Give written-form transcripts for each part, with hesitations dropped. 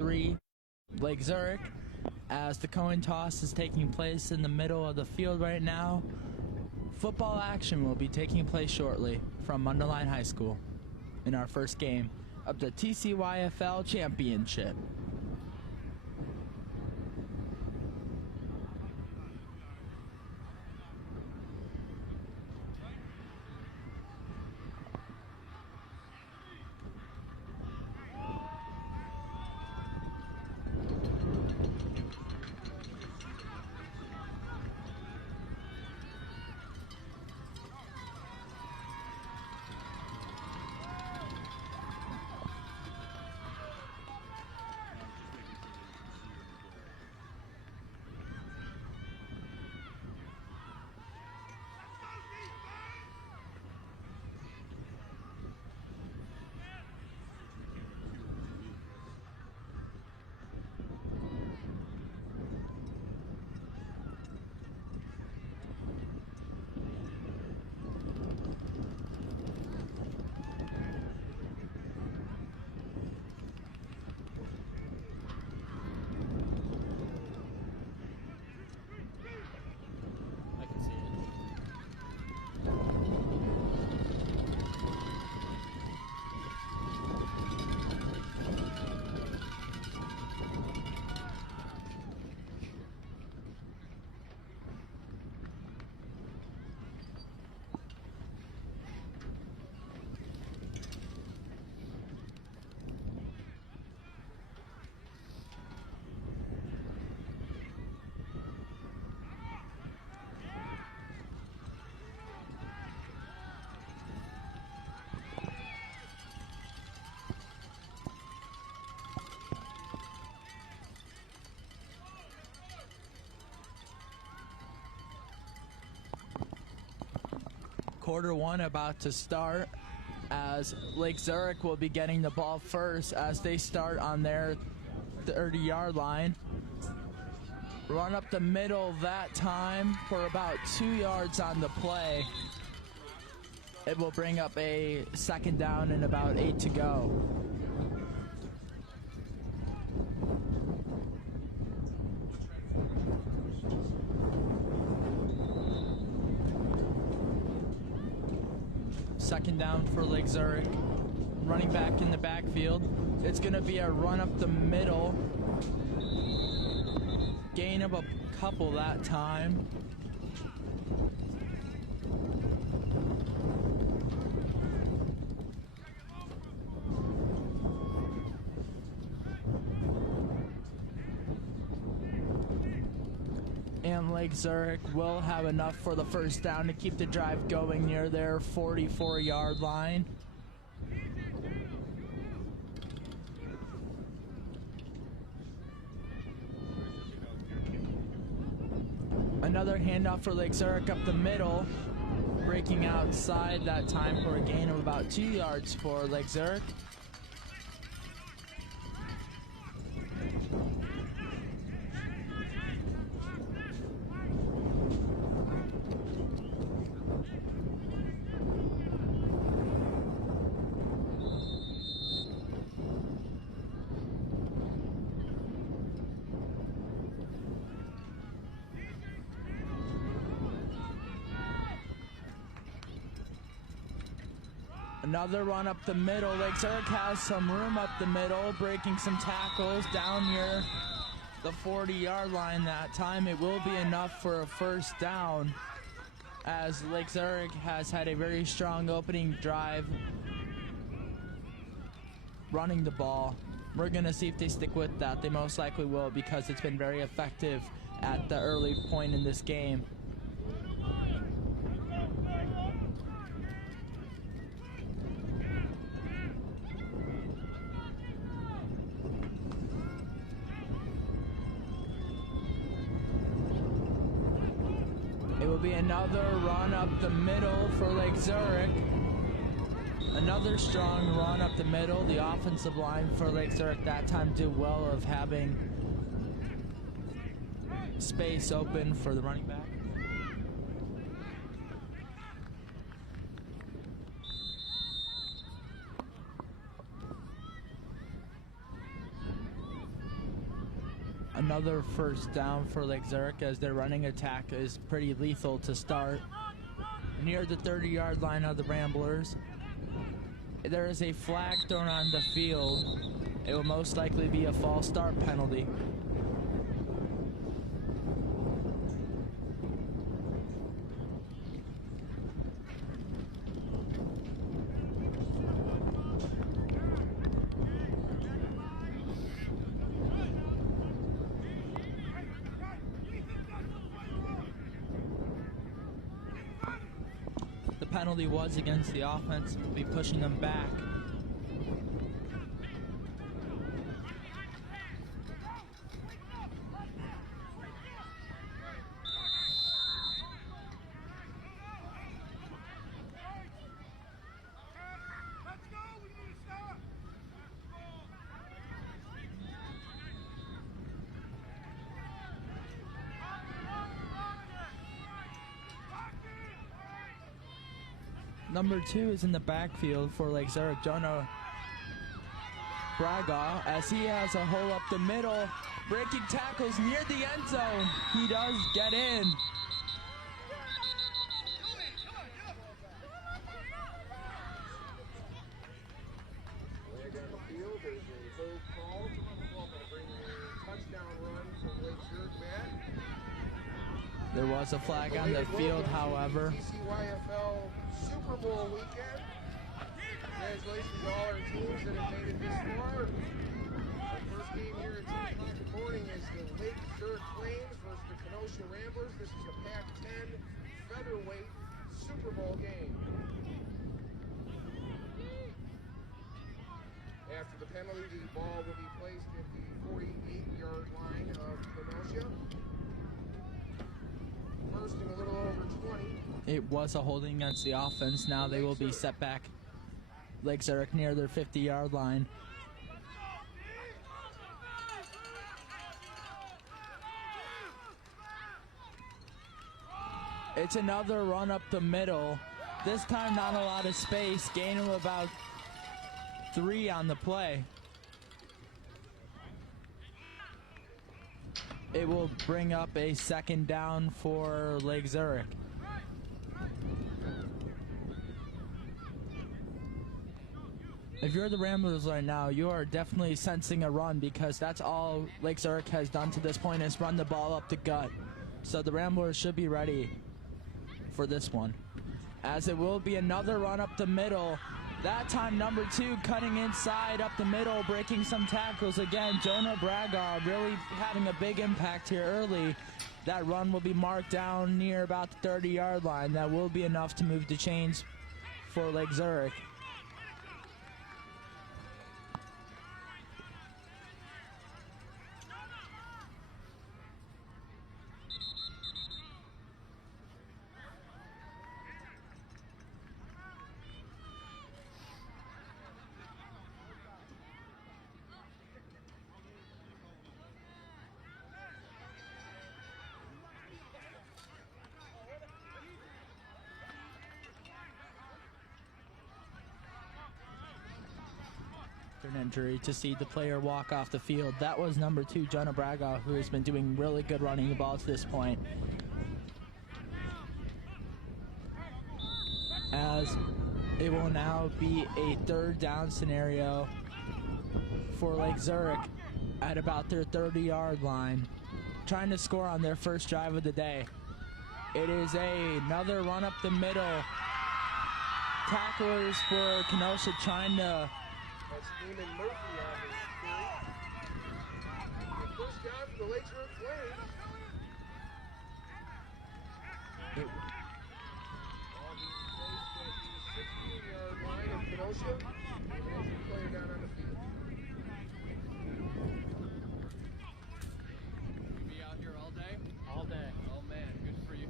3, Lake Zurich, as the coin toss is taking place in the middle of the field right now. Football action will be taking place shortly from Mundelein High School in our first game of the TCYFL Championship. Quarter one about to start, as Lake Zurich will be getting the ball first as they start on their 30-yard line. Run up the middle that time for about 2 yards on the play. It will bring up a second down and about 8 to go. Second down for Lake Zurich. Running back in the backfield. It's going to be a run up the middle. Gain of a couple that time. And Lake Zurich will have enough for the first down to keep the drive going near their 44-yard line. Another handoff for Lake Zurich up the middle, breaking outside that time for a gain of about 2 yards for Lake Zurich. Another run up the middle. Lake Zurich has some room up the middle, breaking some tackles down near the 40-yard line that time. It will be enough for a first down, as Lake Zurich has had a very strong opening drive running the ball. We're going to see if they stick with that. They most likely will, because it's been very effective at the early point in this game. It will be another run up the middle for Lake Zurich. Another strong run up the middle. The offensive line for Lake Zurich that time did well of having space open for the running back. Another first down for Lake Zurich as their running attack is pretty lethal to start. Near the 30-yard line of the Ramblers, there is a flag thrown on the field. It will most likely be a false start penalty. The penalty was against the offense. We'll be pushing them back. Number 2 is in the backfield for Lake Zurich, Jonah Braga, as he has a hole up the middle, breaking tackles near the end zone. He does get in. There was a flag on the field, however. CYFL Super Bowl weekend. Congratulations to all our teams that have made it this far. Our first game here at 10 o'clock in the morning is the Lake Zurich Flames versus the Kenosha Ramblers. This is a Pac-10 featherweight Super Bowl game. After the penalty, the ball will be placed at the 48-yard line of Kenosha. First and a little over 20. It was a holding against the offense. Now they will be set back. Lake Zurich near their 50-yard line. It's another run up the middle. This time not a lot of space. Gain of about 3 on the play. It will bring up a second down for Lake Zurich. If you're the Ramblers right now, you are definitely sensing a run, because that's all Lake Zurich has done to this point is run the ball up the gut. So the Ramblers should be ready for this one, as it will be another run up the middle. That time number 2 cutting inside up the middle, breaking some tackles again. Jonah Braga really having a big impact here early. That run will be marked down near about the 30-yard line. That will be enough to move the chains for Lake Zurich. An injury to see the player walk off the field. That was number 2, Jonah Braga, who has been doing really good running the ball to this point. As it will now be a 3rd down scenario for Lake Zurich at about their 30-yard line, trying to score on their first drive of the day. It is another run up the middle. Tacklers for Kenosha trying to Neiman Murphy on the carry. The first down for the Lake Zurich Flames. Ball being placed at the 16-yard line of Kenosha. Kenosha player down on the field. You be out here all day? All day. Oh man, good for you.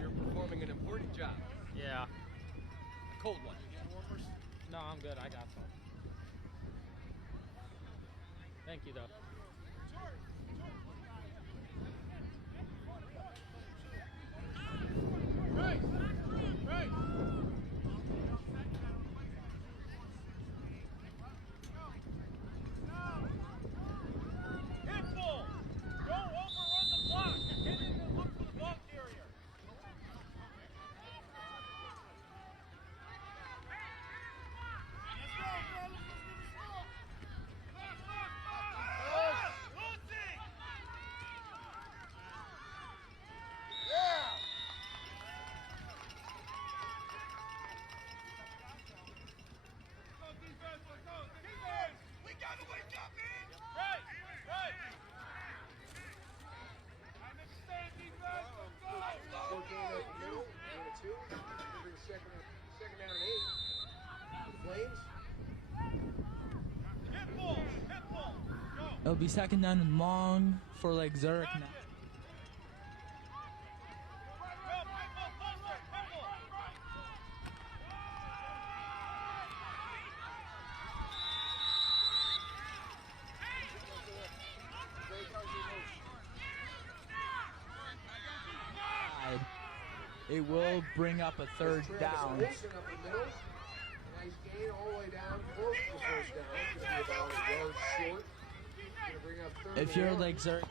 You're performing an important job. Yeah. Cold one. No, I'm good. I got some. Thank you, though. It'll be second down and long for Lake Zurich now. It will bring up a third down. Nice gain all the way down, close to the first down. Gonna be about a yard short. Gonna bring up third If you're down. Lake Zurich,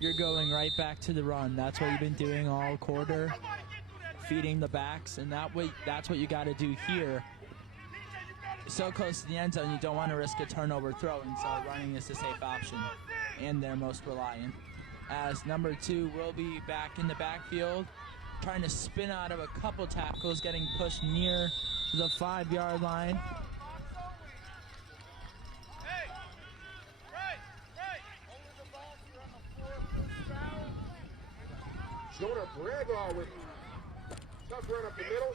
you're going right back to the run. That's what you've been doing all quarter, feeding the backs, and that's what you got to do here. So close to the end zone, you don't want to risk a turnover throw, and so running is the safe option, and they're most reliant. As number 2 will be back in the backfield, trying to spin out of a couple tackles, getting pushed near the 5-yard line. Jonah Braga with tough run up the middle.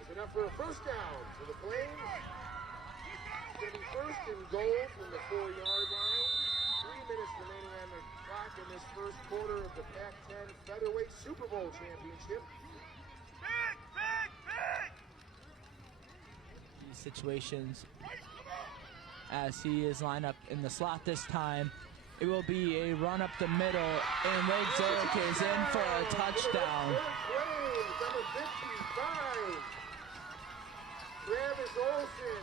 It's enough for a first down for the Flames. It's going to be first and goal from the 4-yard line. 3 minutes remaining on the clock in this first quarter of the Pac-10 Featherweight Super Bowl Championship. These situations, as he is lined up in the slot this time, it will be a run up the middle, and Lake Zurich is in for a touchdown. Number 55. Travis Olson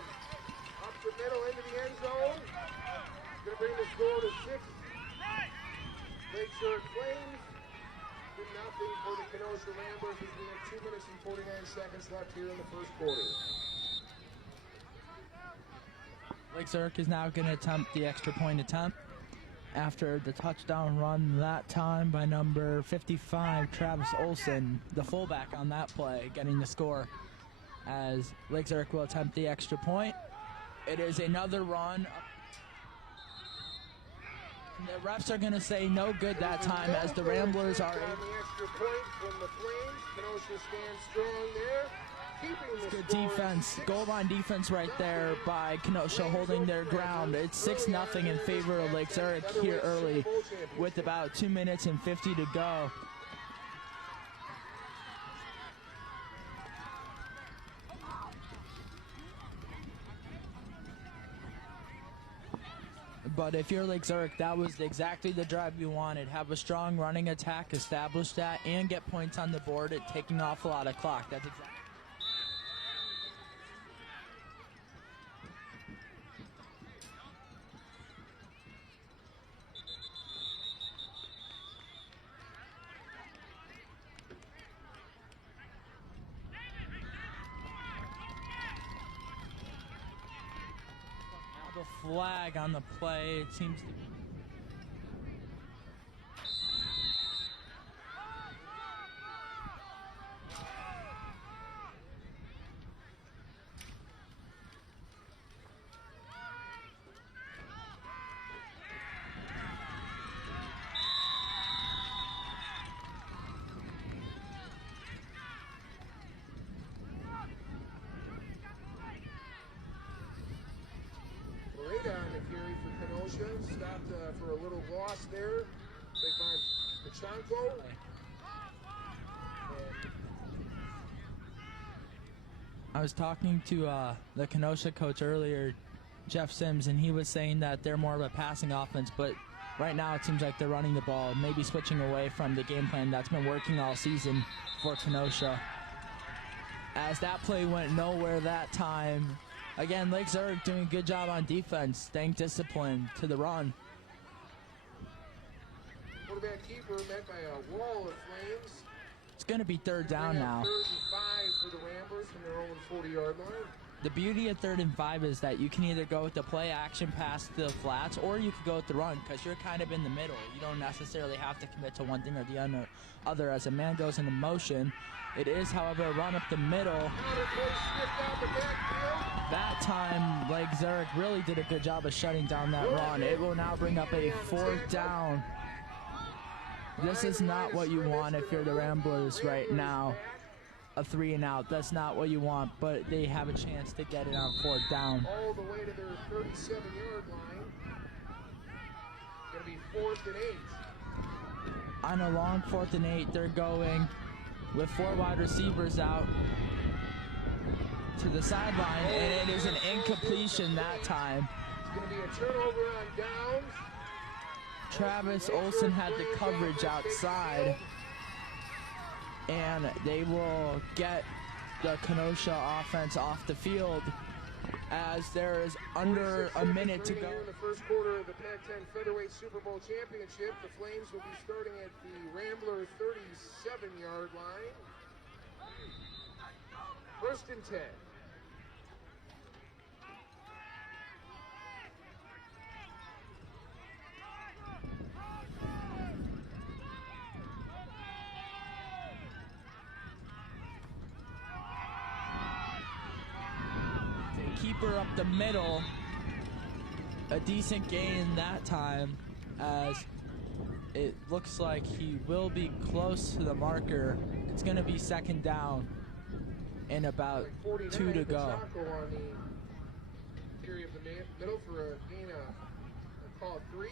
up the middle into the end zone. Going to bring the score to 6. Lake Zurich Flames. 2-0 for the Kenosha Ramblers as we have 2 minutes and 49 seconds left here in the first quarter. Lake Zurich is now going to attempt the extra point attempt after the touchdown run that time by number 55, Travis Olson, the fullback on that play, getting the score. As Lake Zurich will attempt the extra point. It is another run. The refs are going to say no good that time as the Ramblers are able. The extra point from the Flames. Kenosha stands strong there. Good defense, goal line defense right there by Kenosha holding their ground. It's 6-0 in favor of Lake Zurich here early with about 2 minutes and 50 to go. But if you're Lake Zurich, that was exactly the drive you wanted. Have a strong running attack, establish that, and get points on the board at taking off a lot of clock. That's exactly. The flag on the play, it seems to be. Stopped for a little loss there. They find Pachanko. I was talking to the Kenosha coach earlier, Jeff Sims, and he was saying that they're more of a passing offense, but right now it seems like they're running the ball, maybe switching away from the game plan that's been working all season for Kenosha. As that play went nowhere that time. Again, Lake Zurich doing a good job on defense, staying disciplined to the run. Quarterback keeper met by a wall of Flames. It's going to be third down now. 3rd and 5 for the Ramblers from their own 40-yard line. The beauty of 3rd and 5 is that you can either go with the play action pass to the flats, or you could go with the run because you're kind of in the middle. You don't necessarily have to commit to one thing or the other. As a man goes into motion, it is, however, a run up the middle. That time, Lake Zurich really did a good job of shutting down that run. It will now bring up a 4th down. This is not what you want if you're the Ramblers right now. a 3 and out. That's not what you want, but they have a chance to get it on 4th down. All the way to their 37-yard line. Going to be 4th and 8. On a long 4th and 8, they're going with 4 wide receivers out to the sideline, and it is an incompletion that time. It's going to be a turnover on downs. Travis Olson had the coverage outside, and they will get the Kenosha offense off the field as there is under a minute to go. Here in the first quarter of the Pac-10 Featherweight Super Bowl Championship, the Flames will be starting at the Rambler 37-yard line. 1st and 10. Keeper up the middle, a decent gain that time, as it looks like he will be close to the marker. It's going to be 2nd down and about 2 to go. On the interior of the middle for a gain of a call 3.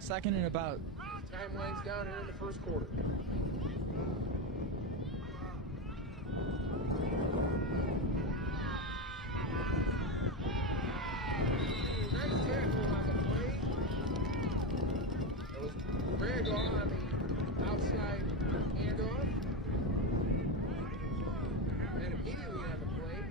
2nd and about. Timeline's down here in the first quarter. Greg on the outside handoff. And immediately on the play.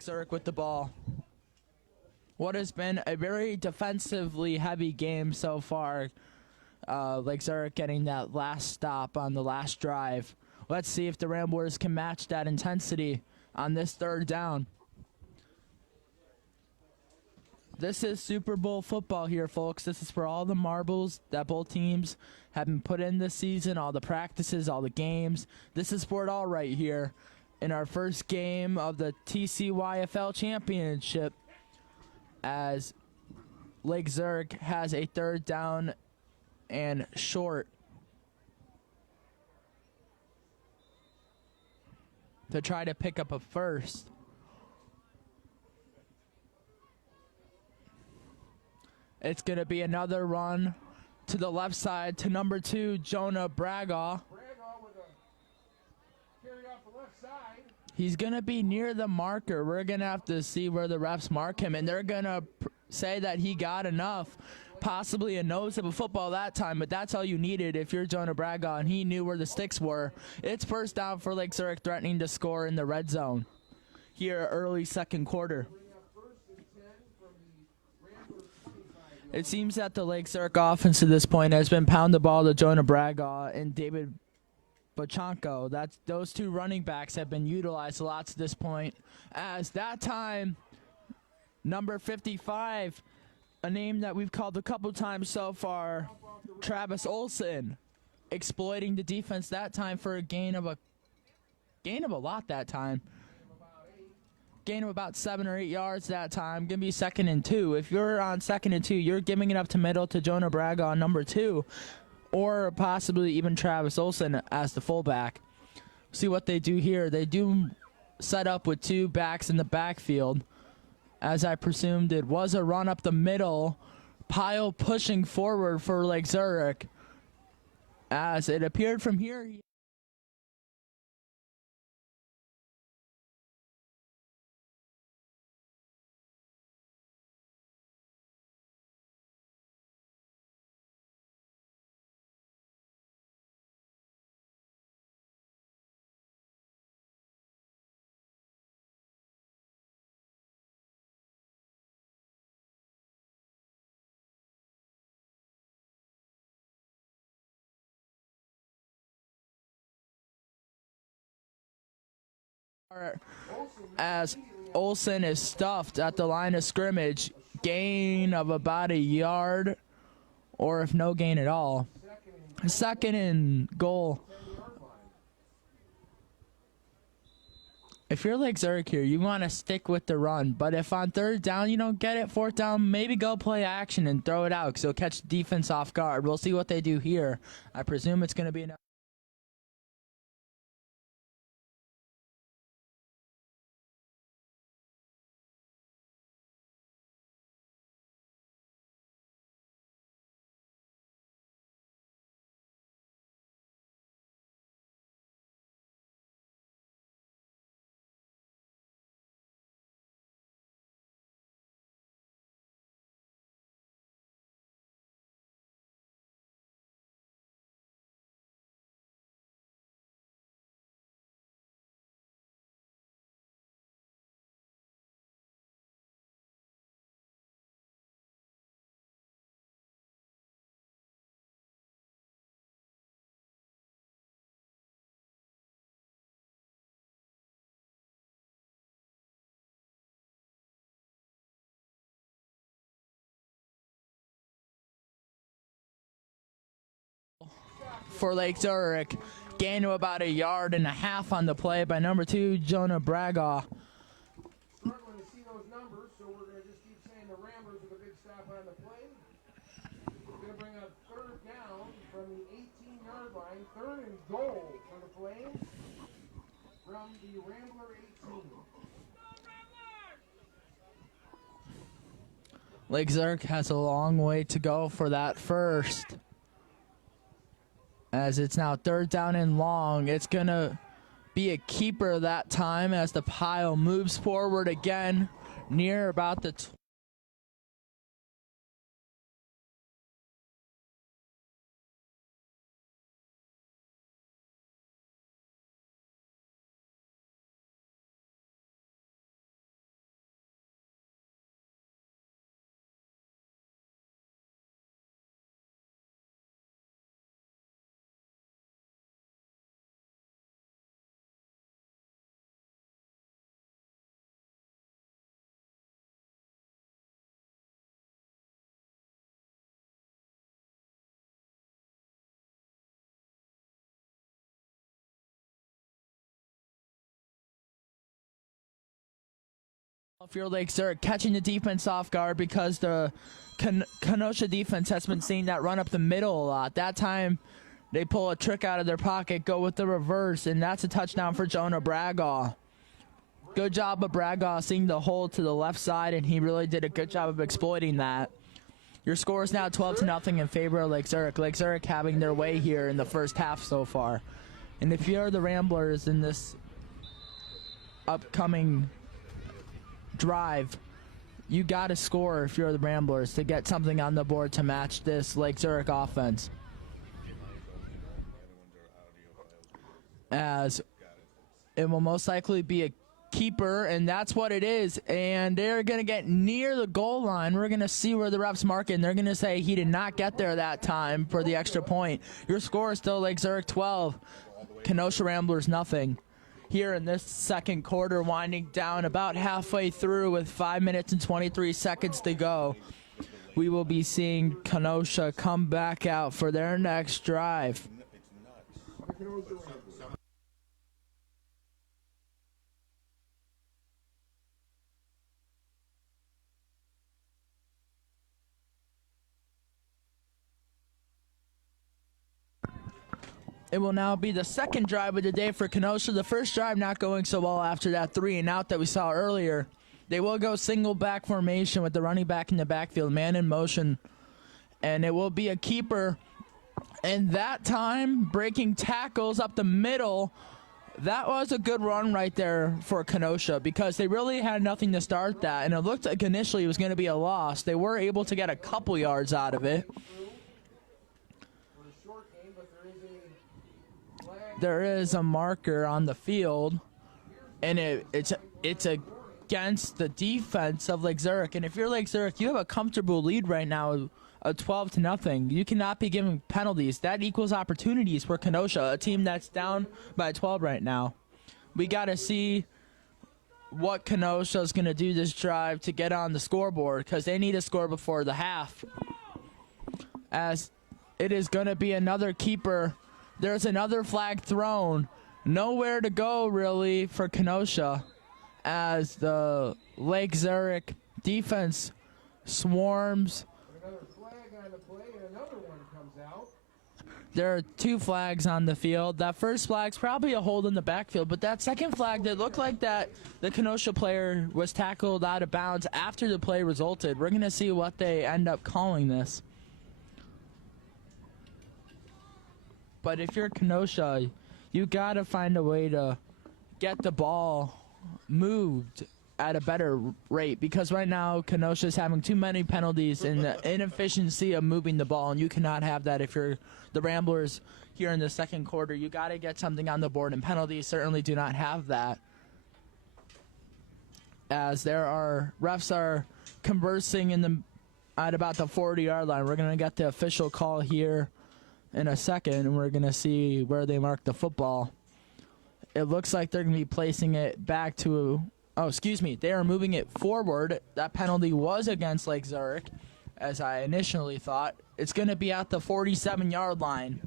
Zurich with the ball. What has been a very defensively heavy game so far. Lake Zurich getting that last stop on the last drive. Let's see if the Ramblers can match that intensity on this 3rd down. This is Super Bowl football here, folks. This is for all the marbles that both teams have been put in this season, all the practices, all the games. This is for it all right here in our first game of the TCYFL Championship, as Lake Zurich has a 3rd down and short to try to pick up a 1st. It's going to be another run to the left side to number 2, Jonah Bragaw. He's going to be near the marker. We're going to have to see where the refs mark him, and they're going to say that he got enough, possibly a nose of a football that time, but that's all you needed if you're Jonah Bragaw, and he knew where the sticks were. It's 1st down for Lake Zurich, threatening to score in the red zone here early 2nd quarter. It seems that the Lake Zurich offense at this point has been pound the ball to Jonah Bragaw and David Bochanko. Those 2 running backs have been utilized a lot to this point. As that time, number 55, a name that we've called a couple times so far, Travis Olson, exploiting the defense that time for a gain of a lot that time. Gain of about 7 or 8 yards that time. Gonna be 2nd and 2. If you're on 2nd and 2, you're giving it up to middle to Jonah Bragaw, number 2. Or possibly even Travis Olson as the fullback. See what they do here. They do set up with 2 backs in the backfield. As I presumed, it was a run up the middle. Pile pushing forward for Lake Zurich. As it appeared from here, as Olsen is stuffed at the line of scrimmage. Gain of about a yard, or if no gain at all. Second and goal. If you're like Zurich here, you want to stick with the run. But if on third down you don't get it, fourth down, maybe go play action and throw it out because you'll catch the defense off guard. We'll see what they do here. I presume it's going to be enough. For Lake Zurich, gain of about a yard and a half on the play by number 2, Jonah Bragaw. Struggling to see those numbers, so we're going to just keep saying the Ramblers with a big stop on the play. We're going to bring up third down from the 18-yard line, third and goal for the Flames from the Rambler 18. Lake Zurich has a long way to go for that first. As it's now third down and long, it's going to be a keeper that time as the pile moves forward again near about the If you're Lake Zurich, catching the defense off guard because the Kenosha defense has been seeing that run up the middle a lot. That time, they pull a trick out of their pocket, go with the reverse, and that's a touchdown for Jonah Bragaw. Good job of Bragaw seeing the hole to the left side, and he really did a good job of exploiting that. Your score is now 12-0 in favor of Lake Zurich. Lake Zurich having their way here in the first half so far. And if you're the Ramblers in this upcoming drive, you got to score if you're the Ramblers to get something on the board to match this Lake Zurich offense. As it will most likely be a keeper, and that's what it is. And they're going to get near the goal line. We're going to see where the refs mark it, and they're going to say he did not get there that time for the extra point. Your score is still Lake Zurich 12, Kenosha Ramblers nothing. Here in this second quarter, winding down about halfway through with 5 minutes and 23 seconds to go. We will be seeing Kenosha come back out for their next drive. It will now be the second drive of the day for Kenosha. The first drive not going so well after that 3-and-out that we saw earlier. They will go single back formation with the running back in the backfield, man in motion. And it will be a keeper. And that time, breaking tackles up the middle. That was a good run right there for Kenosha because they really had nothing to start that. And it looked like initially it was going to be a loss. They were able to get a couple yards out of it. There is a marker on the field, and it's against the defense of Lake Zurich. And if you're Lake Zurich, you have a comfortable lead right now of 12-0. You cannot be giving penalties. That equals opportunities for Kenosha, a team that's down by 12 right now. We got to see what Kenosha is going to do this drive to get on the scoreboard, because they need to score before the half. As it is going to be another keeper. There's another flag thrown. Nowhere to go, really, for Kenosha, as the Lake Zurich defense swarms. Another flag on the play, and another one comes out. There are 2 flags on the field. That first flag's probably a hold in the backfield, but that second flag that looked like that the Kenosha player was tackled out of bounds after the play resulted. We're going to see what they end up calling this. But if you're Kenosha, you got to find a way to get the ball moved at a better rate, because right now Kenosha is having too many penalties and the inefficiency of moving the ball, and you cannot have that if you're the Ramblers here in the second quarter. You got to get something on the board, and penalties certainly do not have that, as refs are conversing at about the 40-yard line. We're going to get the official call here in a second, and we're going to see where they mark the football. It looks like they're going to be placing it back to, they are moving it forward. That penalty was against Lake Zurich, as I initially thought. It's going to be at the 47-yard line.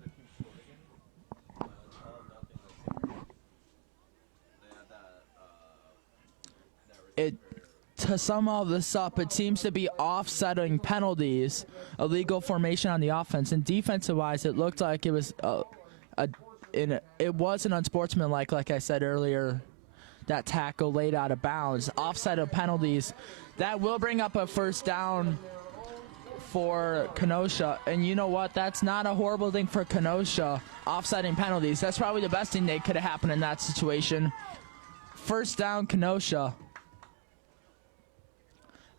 To sum all this up, it seems to be offsetting penalties, illegal formation on the offense, and defensive-wise, it looked like it was it wasn't unsportsmanlike, like I said earlier. That tackle laid out of bounds, offset of penalties. That will bring up a first down for Kenosha, and you know what? That's not a horrible thing for Kenosha, offsetting penalties. That's probably the best thing that could have happened in that situation. First down, Kenosha.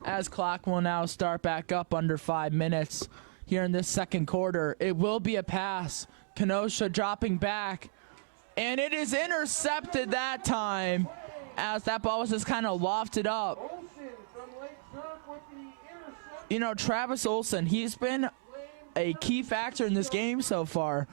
As clock will now start back up under 5 minutes here in this second quarter. It will be a pass. Kenosha dropping back, and it is intercepted that time, as that ball was just kind of lofted up. You know, Travis Olson, he's been a key factor in this game so far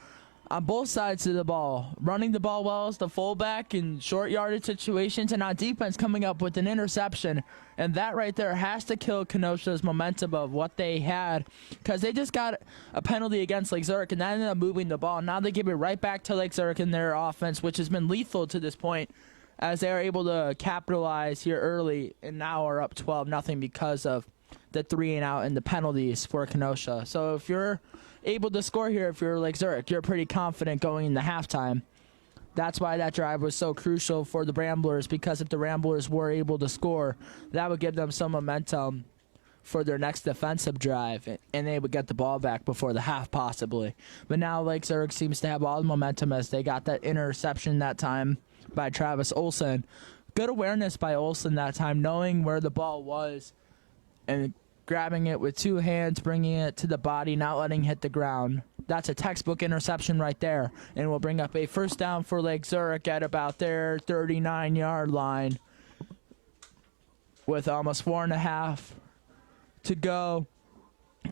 on both sides of the ball, running the ball well as the fullback in short yardage situations, and on defense coming up with an interception. And that right there has to kill Kenosha's momentum of what they had, because they just got a penalty against Lake Zurich and that ended up moving the ball. Now they give it right back to Lake Zurich in their offense, which has been lethal to this point, as they are able to capitalize here early and now are up 12-0 because of the 3-and-out and the penalties for Kenosha. So if you're able to score here, if you're Lake Zurich, you're pretty confident going into halftime. That's why that drive was so crucial for the Ramblers, because if the Ramblers were able to score, that would give them some momentum for their next defensive drive, and they would get the ball back before the half possibly. But now Lake Zurich seems to have all the momentum, as they got that interception that time by Travis Olson. Good awareness by Olson that time, knowing where the ball was and grabbing it with 2 hands, bringing it to the body, not letting it hit the ground. That's a textbook interception right there, and will bring up a first down for Lake Zurich at about their 39-yard line with almost 4.5 to go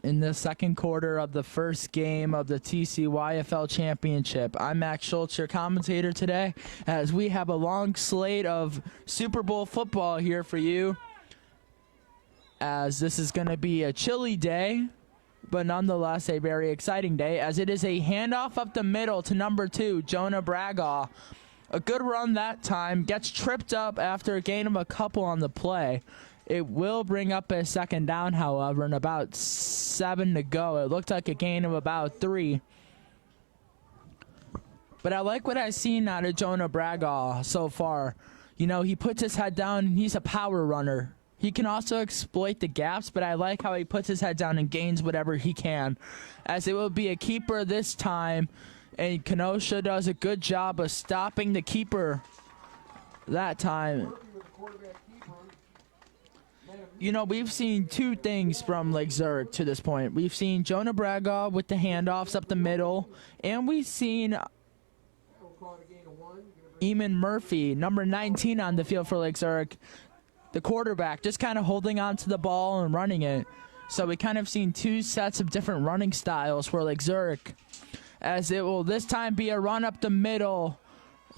in the second quarter of the first game of the TCYFL Championship. I'm Max Schultz, your commentator today, as we have a long slate of Super Bowl football here for you, as this is going to be a chilly day, but nonetheless a very exciting day, as it is a handoff up the middle to number 2, Jonah Bragaw. A good run that time, gets tripped up after a gain of a couple on the play. It will bring up a second down, however, and about 7 to go. It looked like a gain of about 3. But I like what I've seen out of Jonah Bragaw so far. You know, he puts his head down, and he's a power runner. He can also exploit the gaps, but I like how he puts his head down and gains whatever he can, as it will be a keeper this time, and Kenosha does a good job of stopping the keeper that time. You know, we've seen 2 things from Lake Zurich to this point. We've seen Jonah Bragaw with the handoffs up the middle, and we've seen Eamon Murphy, number 19 on the field for Lake Zurich, the quarterback, just kind of holding on to the ball and running it. So we kind of seen 2 sets of different running styles for Lake Zurich, as it will this time be a run up the middle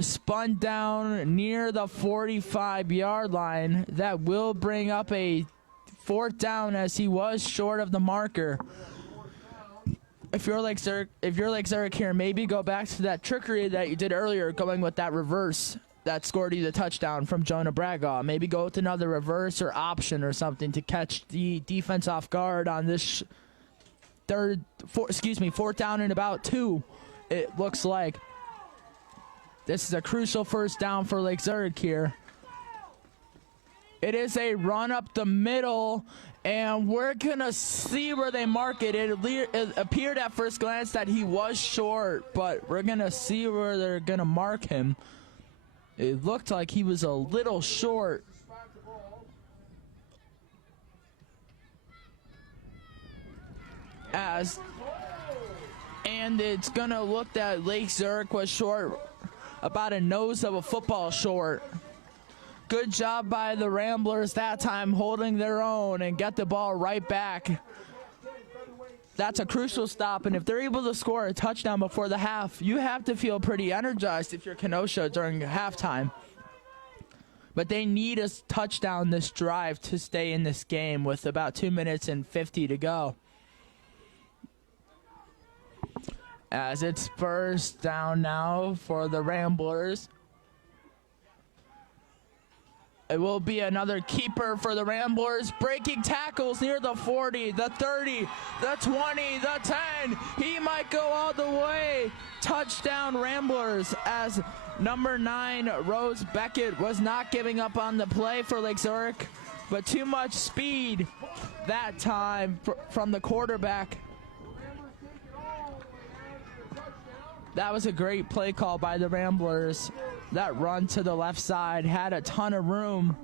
spun down near the 45-yard line. That will bring up a 4th down as he was short of the marker. If you're like Zurich here, maybe go back to that trickery that you did earlier, going with that reverse that scored you the touchdown from Jonah Braga. Maybe go with another reverse or option or something to catch the defense off guard on this 4th down and about 2. It looks like this is a crucial 1st down for Lake Zurich here. It is a run up the middle, and we're going to see where they mark it. It appeared at first glance that he was short, but we're going to see where they're going to mark him. It looked like he was a little short. And it's going to look that Lake Zurich was short, about a nose of a football short. Good job by the Ramblers that time, holding their own and get the ball right back. That's a crucial stop, and if they're able to score a touchdown before the half, you have to feel pretty energized if you're Kenosha during halftime. But they need a touchdown this drive to stay in this game with about 2 minutes and 50 to go. As it's 1st down now for the Ramblers. It will be another keeper for the Ramblers. Breaking tackles near the 40, the 30, the 20, the 10. He might go all the way. Touchdown Ramblers, as number 9, Rose Beckett, was not giving up on the play for Lake Zurich, but too much speed that time from the quarterback. That was a great play call by the Ramblers. That run to the left side had a ton of room.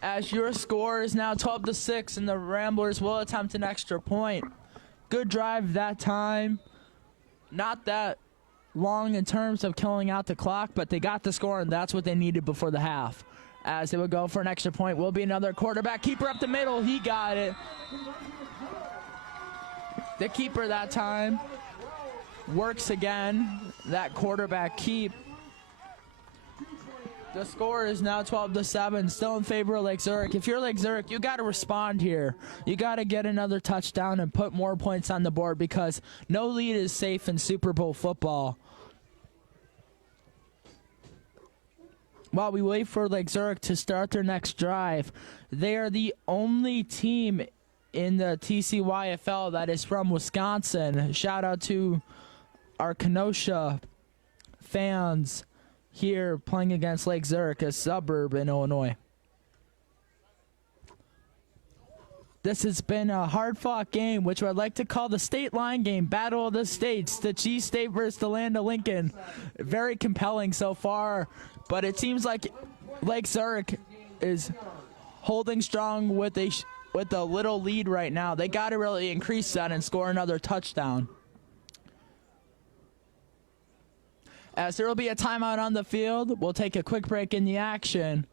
As your score is now 12-6, and the Ramblers will attempt an extra point. Good drive that time. Not that long in terms of killing out the clock, but they got the score, and that's what they needed before the half. As they would go for an extra point, will be another quarterback keeper up the middle. He got it. The keeper that time works again, that quarterback keep. The score is now 12-7, still in favor of Lake Zurich. If you're Lake Zurich, you got to respond here. You got to get another touchdown and put more points on the board, because no lead is safe in Super Bowl football. While we wait for Lake Zurich to start their next drive, they are the only team in the TCYFL that is from Wisconsin. Shout out to our Kenosha fans here playing against Lake Zurich, a suburb in Illinois. This has been a hard-fought game, which I'd like to call the state line game, Battle of the States, the G State versus the land of Lincoln. Very compelling so far, but it seems like Lake Zurich is holding strong with a little lead right now. They got to really increase that and score another touchdown. As there will be a timeout on the field, we'll take a quick break in the action.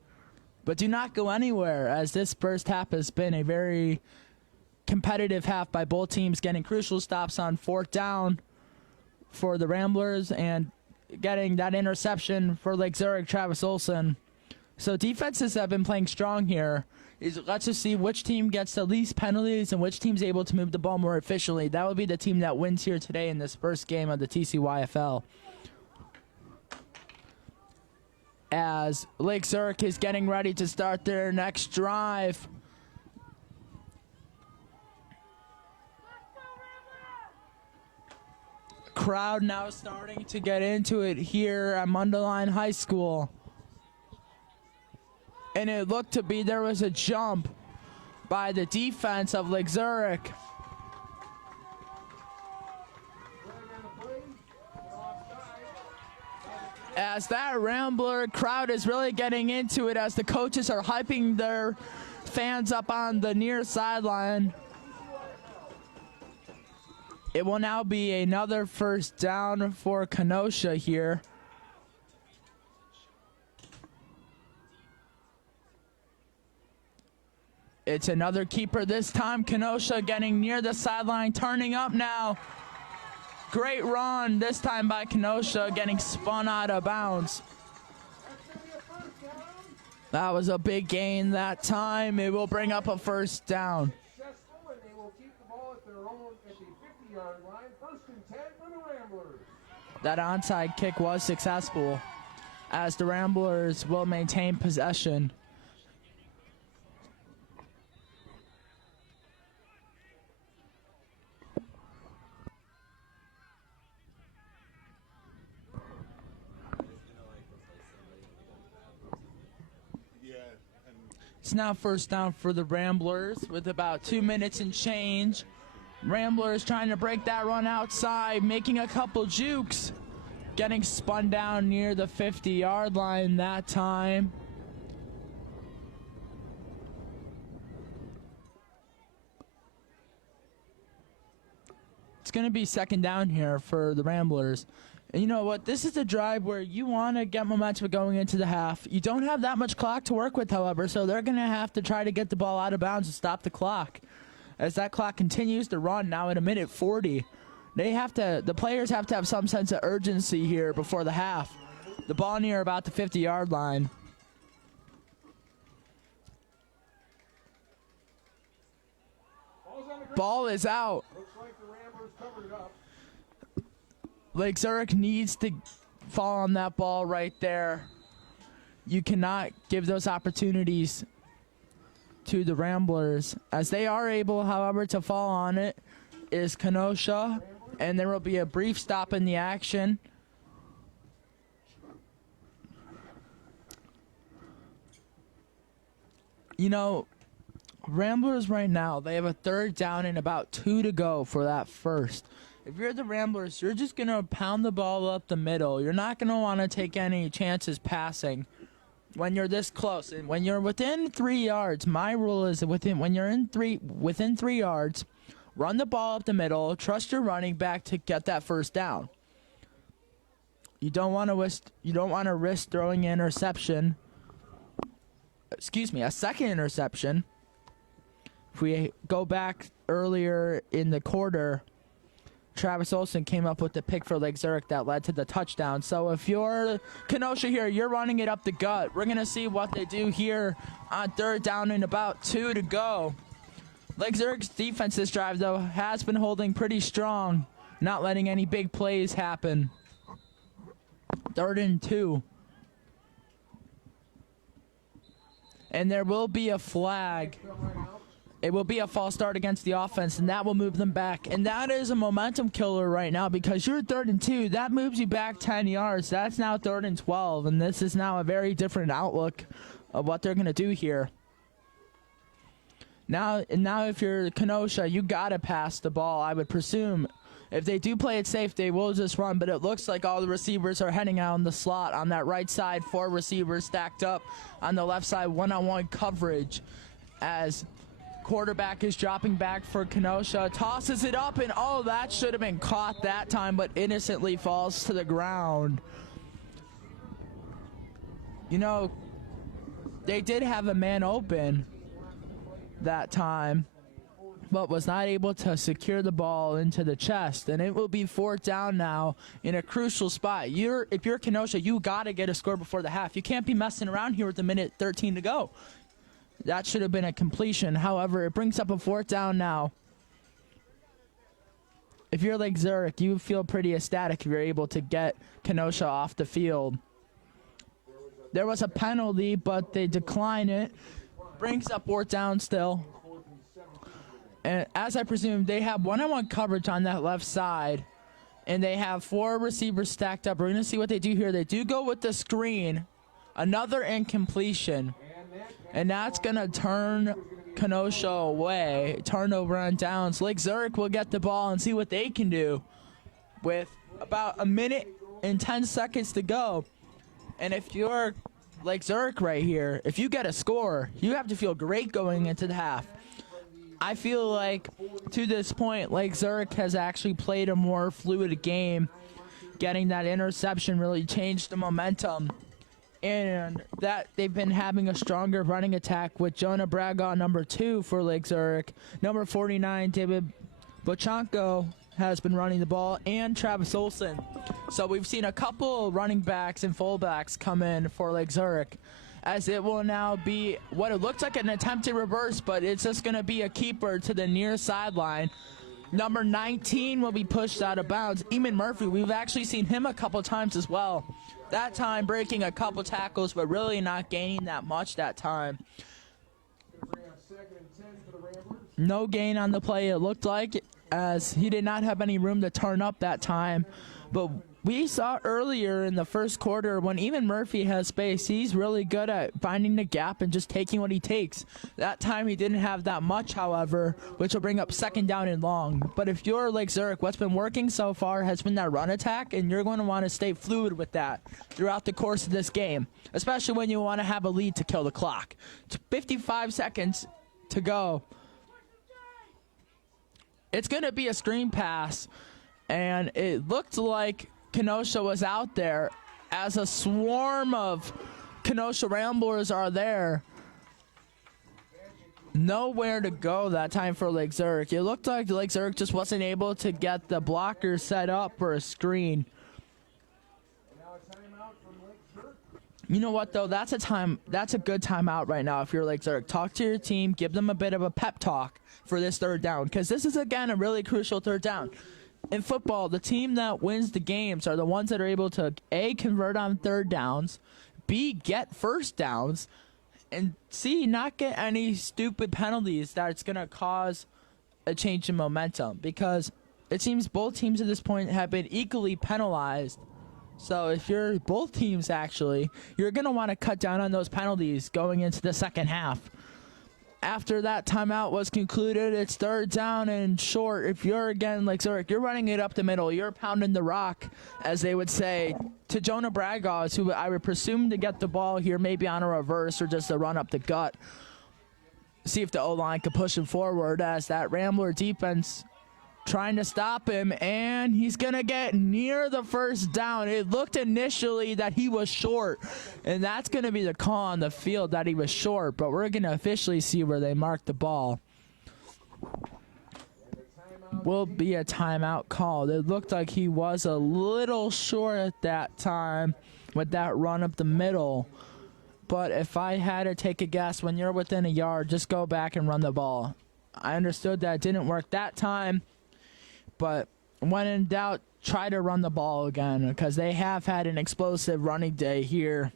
But do not go anywhere, as this first half has been a very competitive half by both teams, getting crucial stops on 4th down for the Ramblers and getting that interception for Lake Zurich, Travis Olson. So defenses have been playing strong here. Let's just see which team gets the least penalties and which team's able to move the ball more efficiently. That will be the team that wins here today in this first game of the TCYFL. As Lake Zurich is getting ready to start their next drive. Crowd now starting to get into it here at Mundelein High School. And it looked to be there was a jump by the defense of Lake Zurich. As that Rambler crowd is really getting into it, as the coaches are hyping their fans up on the near sideline. It will now be another first down for Kenosha here. It's another keeper this time. Kenosha getting near the sideline, turning up now. Great run, this time by Kenosha, getting spun out of bounds. That was a big gain that time. It will bring up a first down. Successful, and they will keep the ball at their own at the 50-yard line. 1st and 10 for the Ramblers. That onside kick was successful, as the Ramblers will maintain possession. It's now first down for the Ramblers with about 2 minutes and change. Ramblers trying to break that run outside, making a couple jukes, getting spun down near the 50-yard line that time. It's going to be second down here for the Ramblers. And you know what? This is a drive where you want to get momentum going into the half. You don't have that much clock to work with, however, so they're going to have to try to get the ball out of bounds and stop the clock. As that clock continues to run now at 1:40, the players have to have some sense of urgency here before the half. The ball near about the 50-yard line. Ball is out. Looks like the Ramblers covered it up. Lake Zurich needs to fall on that ball right there. You cannot give those opportunities to the Ramblers. As they are able, however, to fall on it is Kenosha, and there will be a brief stop in the action. You know, Ramblers right now, they have a third down and about 2 to go for that first. If you're the Ramblers, you're just going to pound the ball up the middle. You're not going to want to take any chances passing when you're this close. And when you're within 3 yards, my rule is when you're within 3 yards, run the ball up the middle, trust your running back to get that first down. You don't want to risk throwing an interception. A second interception. If we go back earlier in the quarter, Travis Olson came up with the pick for Lake Zurich that led to the touchdown. So if you're Kenosha here, you're running it up the gut. We're going to see what they do here on third down and about 2 to go. Lake Zurich's defense this drive, though, has been holding pretty strong, not letting any big plays happen. 3rd and 2. And there will be a flag. It will be a false start against the offense, and that will move them back. And that is a momentum killer right now because you're 3rd and 2. That moves you back 10 yards. That's now 3rd and 12, and this is now a very different outlook of what they're going to do here. Now if you're Kenosha, you got to pass the ball, I would presume. If they do play it safe, they will just run, but it looks like all the receivers are heading out in the slot. On that right side, 4 receivers stacked up. On the left side, one-on-one coverage as quarterback is dropping back for Kenosha, tosses it up, and oh, that should have been caught that time, but innocently falls to the ground. You know, they did have a man open that time, but was not able to secure the ball into the chest, and it will be 4th down now in a crucial spot. If you're Kenosha, you got to get a score before the half. You can't be messing around here with 1:13 to go. That should have been a completion. However, it brings up a 4th down now. If you're Lake Zurich, you feel pretty ecstatic if you're able to get Kenosha off the field. There was a penalty, but they decline it. Brings up 4th down still. And as I presume, they have one-on-one coverage on that left side. And they have 4 receivers stacked up. We're going to see what they do here. They do go with the screen. Another incompletion. And that's going to turn Kenosha away. Turnover on downs. Lake Zurich will get the ball and see what they can do with about 1:10 to go. And if you're Lake Zurich right here, if you get a score, you have to feel great going into the half. I feel like to this point, Lake Zurich has actually played a more fluid game. Getting that interception really changed the momentum. And that they've been having a stronger running attack with Jonah Braga, number 2 for Lake Zurich. Number 49, David Bochanko, has been running the ball, and Travis Olson. So we've seen a couple running backs and fullbacks come in for Lake Zurich, as it will now be what it looks like an attempted reverse, but it's just going to be a keeper to the near sideline. Number 19 will be pushed out of bounds. Eamon Murphy, we've actually seen him a couple times as well. That time breaking a couple tackles, but really not gaining that much that time. No gain on the play, it looked like, as he did not have any room to turn up that time. But we saw earlier in the first quarter when even Murphy has space, he's really good at finding the gap and just taking what he takes. That time he didn't have that much, however, which will bring up second down and long. But if you're Lake Zurich, what's been working so far has been that run attack, and you're going to want to stay fluid with that throughout the course of this game, especially when you want to have a lead to kill the clock. 55 seconds to go. It's going to be a screen pass, and it looked like Kenosha was out there as a swarm of Kenosha Ramblers are there. Nowhere to go that time for Lake Zurich. It looked like Lake Zurich just wasn't able to get the blocker set up for a screen. You know what, though? That's a good timeout right now if you're Lake Zurich. Talk to your team. Give them a bit of a pep talk for this third down, because this is, again, a really crucial third down. In football, the team that wins the games are the ones that are able to, A, convert on third downs, B, get first downs, and C, not get any stupid penalties that's going to cause a change in momentum, because it seems both teams at this point have been equally penalized. So if you're both teams, actually, you're going to want to cut down on those penalties going into the second half. After that timeout was concluded, it's third down and short. If you're, again, Lake Zurich, you're running it up the middle. You're pounding the rock, as they would say, to Jonah Bragos, who I would presume to get the ball here, maybe on a reverse or just a run up the gut. See if the O-line could push him forward, as that Rambler defense trying to stop him, and he's going to get near the first down. It looked initially that he was short, and that's going to be the call on the field, that he was short, but we're going to officially see where they mark the ball. Will be a timeout called. It looked like he was a little short at that time with that run up the middle, but if I had to take a guess, when you're within a yard, just go back and run the ball. I understood that didn't work that time, but when in doubt, try to run the ball again, because they have had an explosive running day here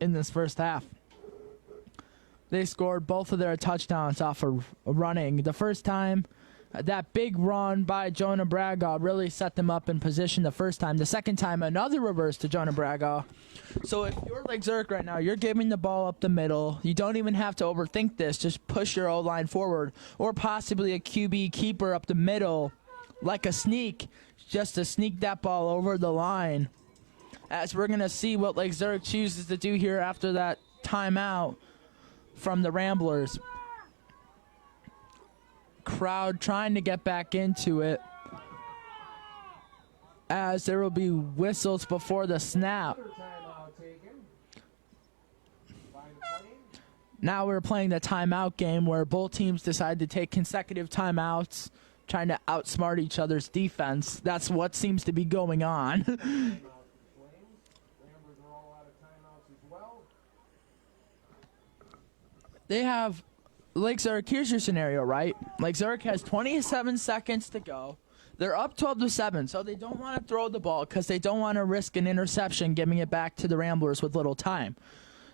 in this first half. They scored both of their touchdowns off of running. The first time, that big run by Jonah Braga really set them up in position the first time. The second time, another reverse to Jonah Braga. So if you're Lake Zurich right now, you're giving the ball up the middle. You don't even have to overthink this. Just push your O-line forward, or possibly a QB keeper up the middle, like a sneak, just to sneak that ball over the line. As we're going to see what Lake Zurich chooses to do here after that timeout from the Ramblers. Crowd trying to get back into it, as there will be whistles before the snap. Now we're playing the timeout game, where both teams decide to take consecutive timeouts, trying to outsmart each other's defense. That's what seems to be going on. They have Lake Zurich. Here's your scenario, right? Lake Zurich has 27 seconds to go. They're up 12-7, so they don't want to throw the ball because they don't want to risk an interception giving it back to the Ramblers with little time.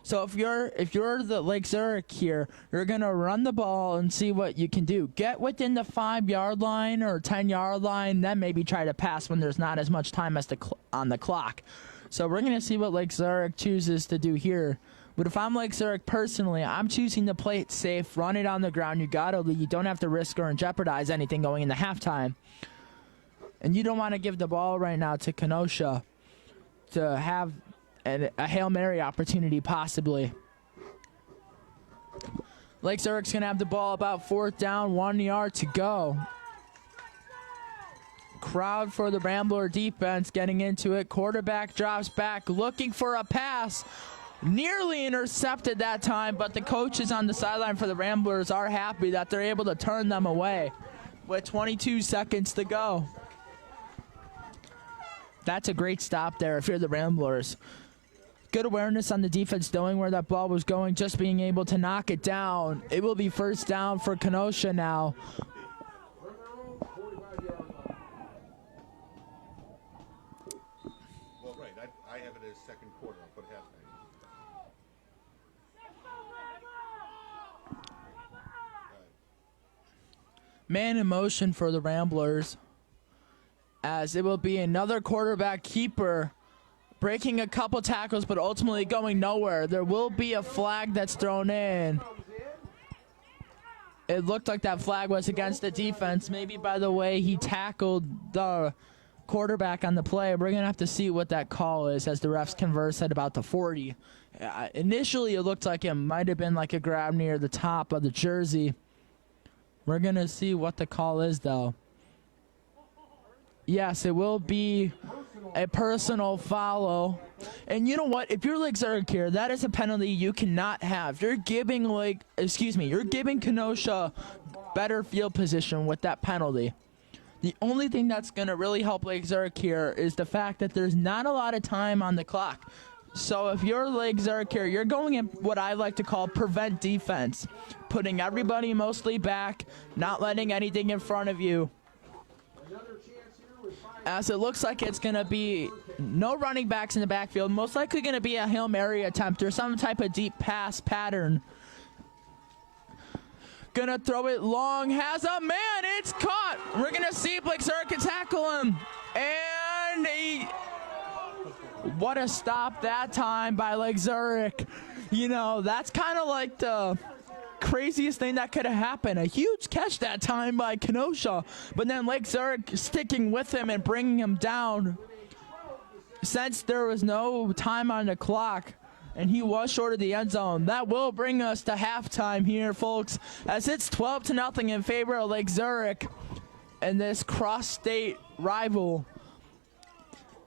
So if you're the Lake Zurich here, you're going to run the ball and see what you can do. Get within the 5-yard line or 10-yard line, then maybe try to pass when there's not as much time as on the clock. So we're going to see what Lake Zurich chooses to do here. But if I'm Lake Zurich personally, I'm choosing to play it safe, run it on the ground. You got to lead. You don't have to risk or jeopardize anything going into halftime. And you don't want to give the ball right now to Kenosha to have a Hail Mary opportunity, possibly. Lake Zurich's going to have the ball about fourth down, 1 yard to go. Crowd for the Rambler defense getting into it. Quarterback drops back, looking for a pass. Nearly intercepted that time, but the coaches on the sideline for the Ramblers are happy that they're able to turn them away with 22 seconds to go. That's a great stop there if you're the Ramblers. Good awareness on the defense, knowing where that ball was going, just being able to knock it down. It will be first down for Kenosha now. From their own 45-yard line. Well, right. I have it as second quarter. I'll put halftime. Man in motion for the Ramblers, as it will be another quarterback keeper breaking a couple tackles but ultimately going nowhere. There will be a flag that's thrown in. It looked like that flag was against the defense, maybe by the way he tackled the quarterback on the play. We're going to have to see what that call is as the refs converse at about the 40. Initially, it looked like it might have been like a grab near the top of the jersey. We're going to see what the call is, though. Yes, it will be a personal follow. And you know what? If you're like Zurich here, that is a penalty you cannot have. You're giving you're giving Kenosha better field position with that penalty. The only thing that's going to really help Lake Zurich here is the fact that there's not a lot of time on the clock. So if you're Lake Zurich here, you're going in what I like to call prevent defense, putting everybody mostly back, not letting anything in front of you. As it looks like it's going to be no running backs in the backfield, most likely going to be a Hail Mary attempt or some type of deep pass pattern. Gonna throw it long, has a man, it's caught. We're gonna see if Lake Zurich can tackle him. And what a stop that time by Lake Zurich. You know, that's kind of like the craziest thing that could have happened. A huge catch that time by Kenosha, but then Lake Zurich sticking with him and bringing him down. Since there was no time on the clock, and he was short of the end zone. That will bring us to halftime here, folks, as it's 12-0 in favor of Lake Zurich and this cross-state rival.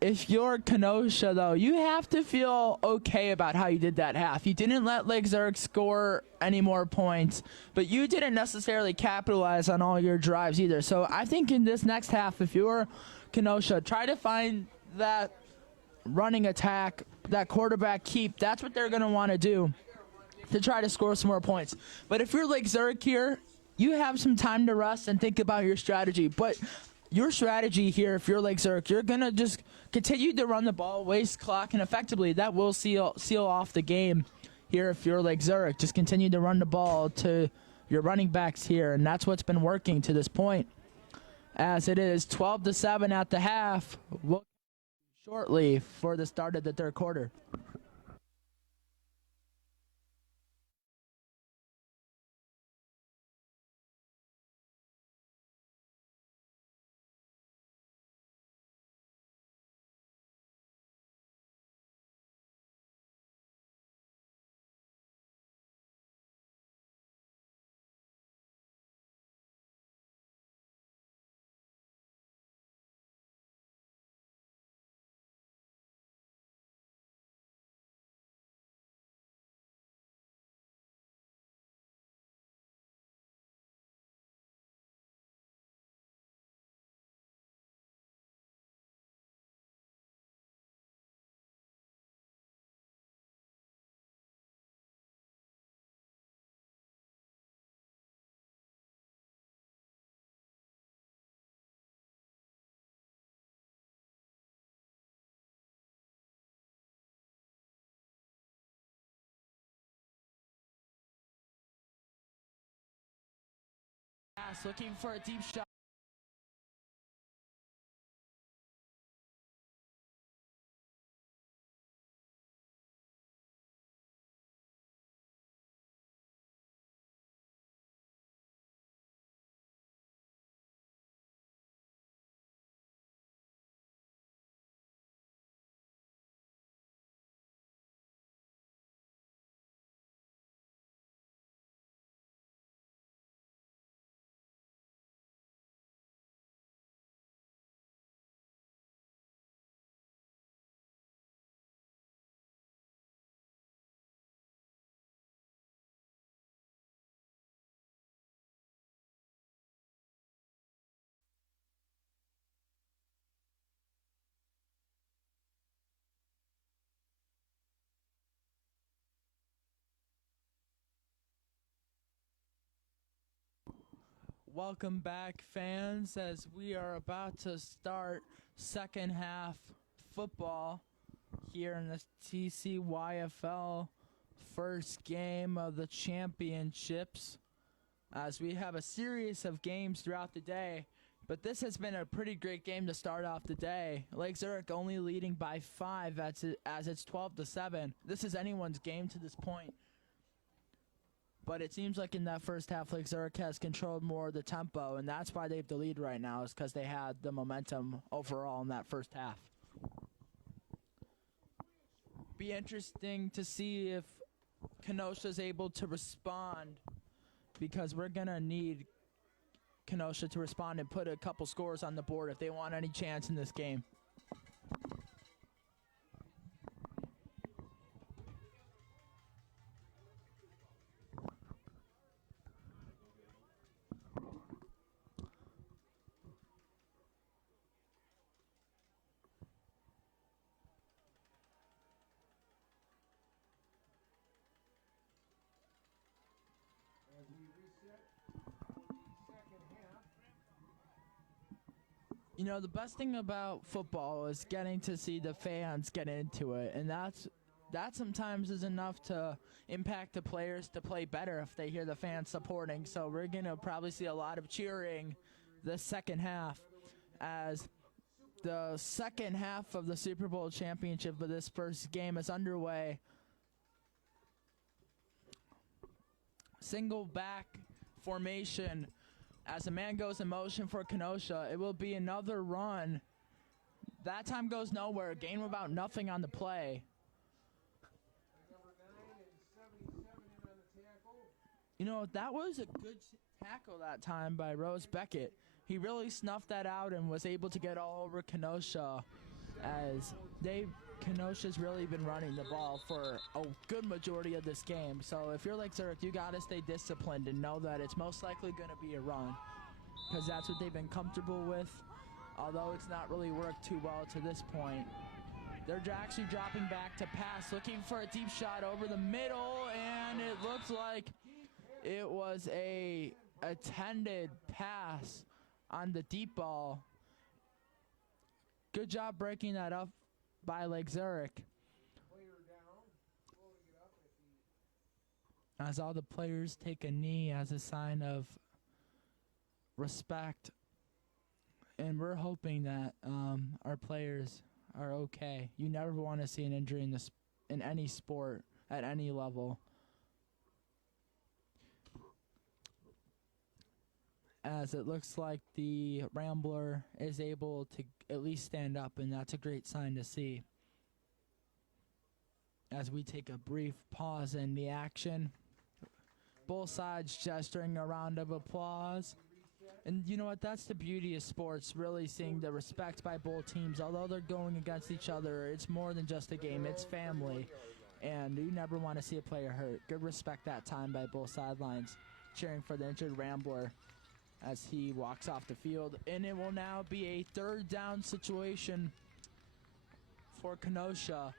If you're Kenosha, though, you have to feel okay about how you did that half. You didn't let Lake Zurich score any more points, but you didn't necessarily capitalize on all your drives either. So I think in this next half, if you're Kenosha, try to find that running attack, that quarterback keep. That's what they're going to want to do to try to score some more points. But if you're Lake Zurich here, you have some time to rest and think about your strategy. But your strategy here, if you're Lake Zurich, you're going to just continue to run the ball, waste clock, and effectively that will seal off the game here if you're Lake Zurich. Just continue to run the ball to your running backs here, and that's what's been working to this point. As it is 12-7 at the half. We'll shortly for the start of the third quarter. Looking for a deep shot. Welcome back, fans, as we are about to start second half football here in the TCYFL first game of the championships, as we have a series of games throughout the day. But this has been a pretty great game to start off the day. Lake Zurich only leading by 5 as it's 12-7. This is anyone's game to this point. But it seems like in that first half, Lake Zurich has controlled more of the tempo, and that's why they have the lead right now, is because they had the momentum overall in that first half. Be interesting to see if Kenosha is able to respond, because we're going to need Kenosha to respond and put a couple scores on the board if they want any chance in this game. As we reset the second half. You know, the best thing about football is getting to see the fans get into it, and that sometimes is enough to impact the players to play better if they hear the fans supporting. So we're going to probably see a lot of cheering the second half, as the second half of the Super Bowl championship of this first game is underway. Single back formation as a man goes in motion for Kenosha. It will be another run. That time goes nowhere. Gain of about nothing on the play. Number 9 and 77 in on the tackle. You know, that was a good tackle that time by Rose Beckett. He really snuffed that out and was able to get all over Kenosha, as Kenosha's really been running the ball for a good majority of this game. So if you're Lake Zurich, you got to stay disciplined and know that it's most likely going to be a run, because that's what they've been comfortable with, although it's not really worked too well to this point. They're actually dropping back to pass, looking for a deep shot over the middle, and it looks like it was a intended pass on the deep ball. Good job breaking that up by Lake Zurich, Player down. Pulling it up at the as all the players take a knee as a sign of respect. And we're hoping that our players are okay. You never want to see an injury in any sport at any level. As it looks like the Rambler is able to at least stand up, and that's a great sign to see. As we take a brief pause in the action, both sides gesturing a round of applause. And you know what, that's the beauty of sports, really seeing the respect by both teams. Although they're going against each other, it's more than just a game, it's family. And you never want to see a player hurt. Good respect that time by both sidelines, cheering for the injured Rambler as he walks off the field. And it will now be a third down situation for Kenosha.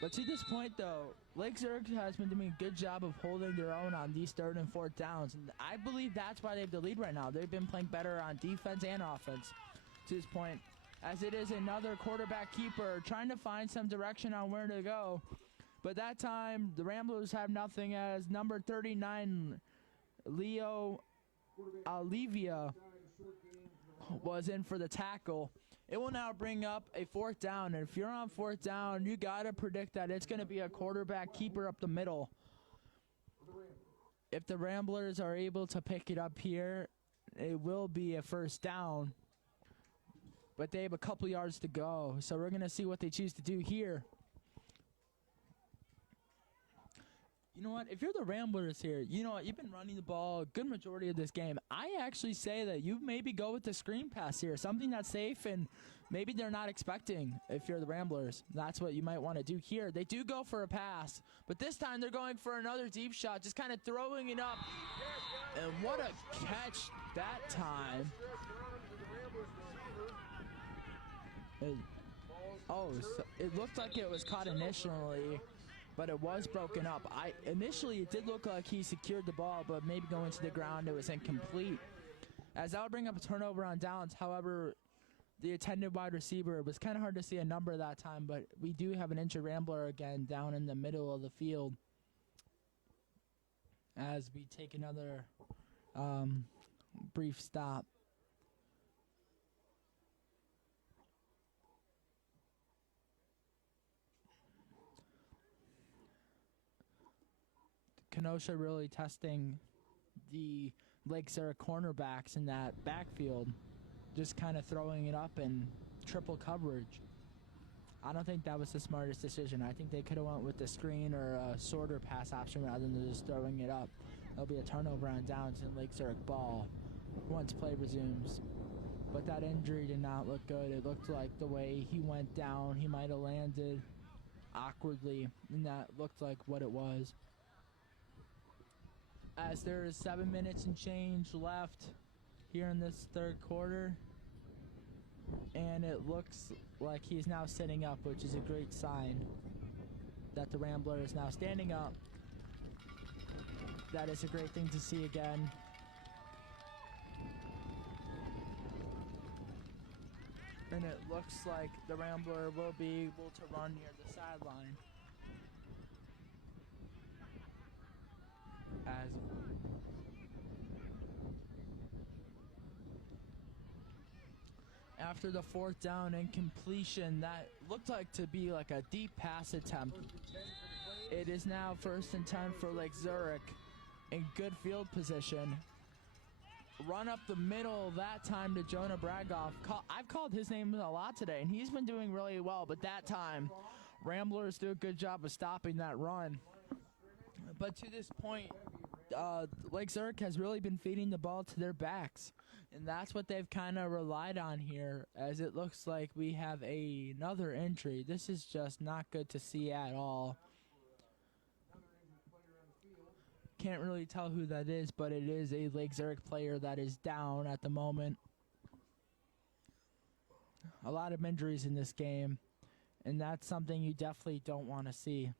But to this point, though, Lake Zurich has been doing a good job of holding their own on these third and fourth downs. And I believe that's why they have the lead right now. They've been playing better on defense and offense to this point, as it is another quarterback keeper trying to find some direction on where to go. But that time, the Ramblers have nothing, as number 39, Leo Olivia, was in for the tackle. It will now bring up a fourth down, and if you're on fourth down, you got to predict that it's going to be a quarterback keeper up the middle. If the Ramblers are able to pick it up here, it will be a first down, but they have a couple yards to go, so we're going to see what they choose to do here. You know what? If you're the Ramblers here, you know what? You've been running the ball a good majority of this game. I actually say that you maybe go with the screen pass here, something that's safe and maybe they're not expecting if you're the Ramblers. That's what you might want to do here. They do go for a pass, but this time they're going for another deep shot, just kind of throwing it up. And what a catch that time. It looked like it was caught initially, but it was broken up. Initially, it did look like he secured the ball, but maybe going to the ground, it was incomplete. as that would bring up a turnover on downs. However, the attended wide receiver, it was kind of hard to see a number that time, but we do have an injured Rambler again down in the middle of the field as we take another brief stop. Kenosha really testing the Lake Zurich cornerbacks in that backfield, just kind of throwing it up in triple coverage. I don't think that was the smartest decision. I think they could have went with the screen or a shorter pass option rather than just throwing it up. There'll be a turnover on downs in Lake Zurich ball once play resumes. But that injury did not look good. It looked like the way he went down, he might have landed awkwardly, and that looked like what it was. As there is 7 minutes and change left here in this third quarter, and it looks like he's now sitting up, which is a great sign that the Rambler is now standing up. That is a great thing to see again. And it looks like the Rambler will be able to run near the sideline. As after the fourth down and completion, that looked like to be like a deep pass attempt. It is now 1st and 10 for Lake Zurich in good field position. Run up the middle that time to Jonah Bragoff. I've called his name a lot today, and he's been doing really well, but that time, Ramblers do a good job of stopping that run. But to this point, Lake Zurich has really been feeding the ball to their backs, and that's what they've kind of relied on here, as it looks like we have another injury. This is just not good to see at all. Can't really tell who that is, but it is a Lake Zurich player that is down at the moment. A lot of injuries in this game, and that's something you definitely don't want to see.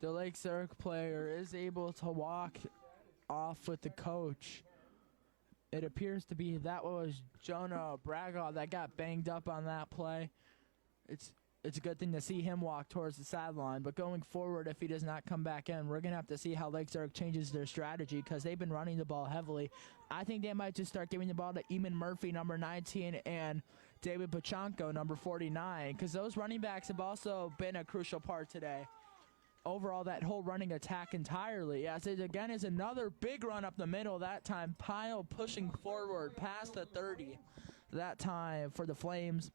The Lake Zurich player is able to walk off with the coach. It appears to be that was Jonah Bragoff that got banged up on that play. It's a good thing to see him walk towards the sideline, but going forward, if he does not come back in, we're going to have to see how Lake Zurich changes their strategy, because they've been running the ball heavily. I think they might just start giving the ball to Eamon Murphy, number 19, and David Pachanko, number 49, because those running backs have also been a crucial part today. Overall, that whole running attack entirely, as it again is another big run up the middle, that time Pyle pushing forward past the 30 that time for the Flames.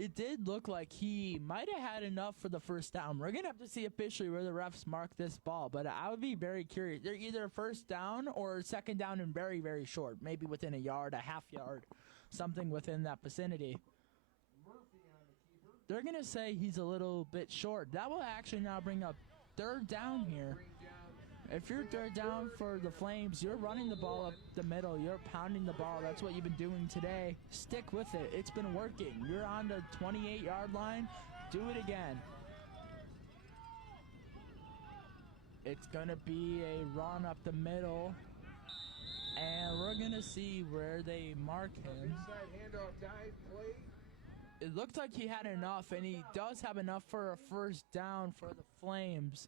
It did look like he might have had enough for the first down. We're going to have to see officially where the refs mark this ball, but I would be very curious. They're either first down or second down and very, very short, maybe within a yard, a half yard, something within that vicinity. They're going to say he's a little bit short. That will actually now bring up third down here. If you're third down for the Flames, you're running the ball up the middle. You're pounding the ball. That's what you've been doing today. Stick with it. It's been working. You're on the 28-yard line. Do it again. It's going to be a run up the middle. And we're going to see where they mark him. It looked like he had enough, and he does have enough for a first down for the Flames.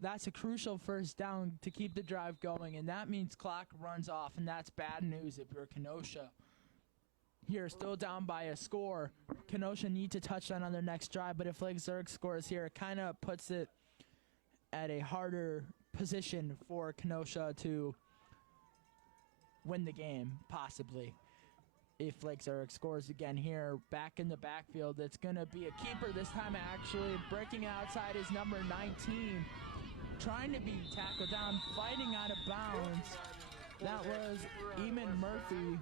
That's a crucial first down to keep the drive going, and that means clock runs off, and that's bad news if you're Kenosha. Here, still down by a score. Kenosha needs a touchdown on their next drive, but if Lake Zurich scores here, it kind of puts it at a harder position for Kenosha to win the game, possibly. If Lake Zurich scores again here, back in the backfield, it's going to be a keeper this time, actually. Breaking outside is number 19. Trying to be tackled down, fighting out of bounds. That was Eamon Murphy.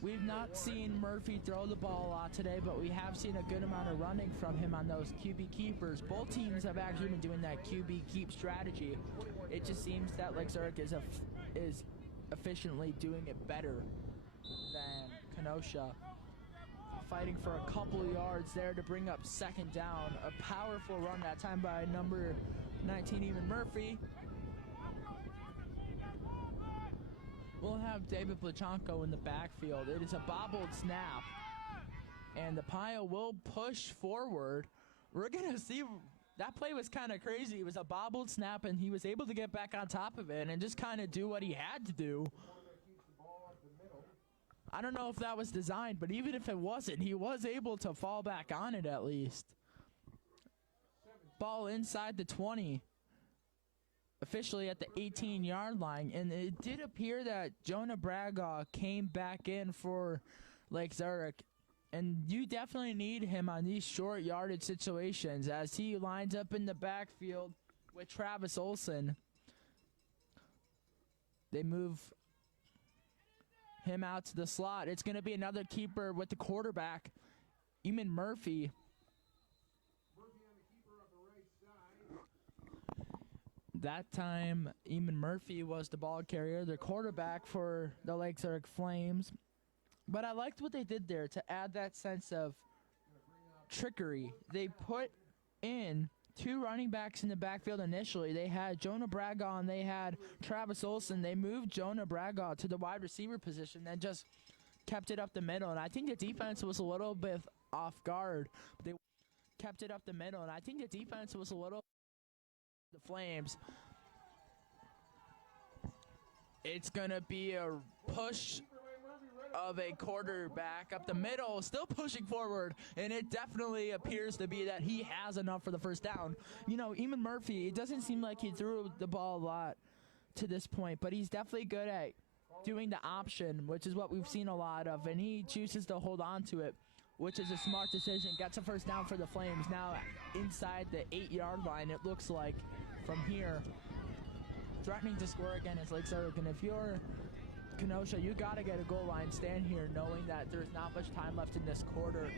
We've not seen Murphy throw the ball a lot today, but we have seen a good amount of running from him on those QB keepers. Both teams have actually been doing that QB keep strategy. It just seems that Lake Zurich is efficiently doing it better than Kenosha. fighting for a couple yards there to bring up second down. A powerful run that time by number 19, Eamon Murphy. We'll have David Plachanko in the backfield. It is a bobbled snap, and the Pile will push forward. We're going to see. That play was kind of crazy. It was a bobbled snap, and he was able to get back on top of it and just kind of do what he had to do. I don't know if that was designed, but even if it wasn't, he was able to fall back on it at least. Ball inside the 20. Officially at the 18-yard line, and it did appear that Jonah Braga came back in for Lake Zurich, and you definitely need him on these short yardage situations as he lines up in the backfield with Travis Olson. They move him out to the slot. It's going to be another keeper with the quarterback, Eamon Murphy. That time, Eamon Murphy was the ball carrier, the quarterback for the Lake Zurich Flames. But I liked what they did there to add that sense of trickery. They put in two running backs in the backfield initially. They had Jonah Braga and they had Travis Olson. They moved Jonah Braga to the wide receiver position and just kept it up the middle. And I think the defense was a little bit off guard. They kept it up the middle, and I think the defense was a little... The Flames. It's going to be a push of a quarterback up the middle, still pushing forward, and it definitely appears to be that he has enough for the first down. You know, Eamon Murphy, it doesn't seem like he threw the ball a lot to this point, but he's definitely good at doing the option, which is what we've seen a lot of, and he chooses to hold on to it, which is a smart decision. Gets a first down for the Flames. Now inside the 8-yard line, it looks like, from here. Threatening to score again is Lake Zurich, and if you're Kenosha, you got to get a goal line stand here knowing that there's not much time left in this quarter.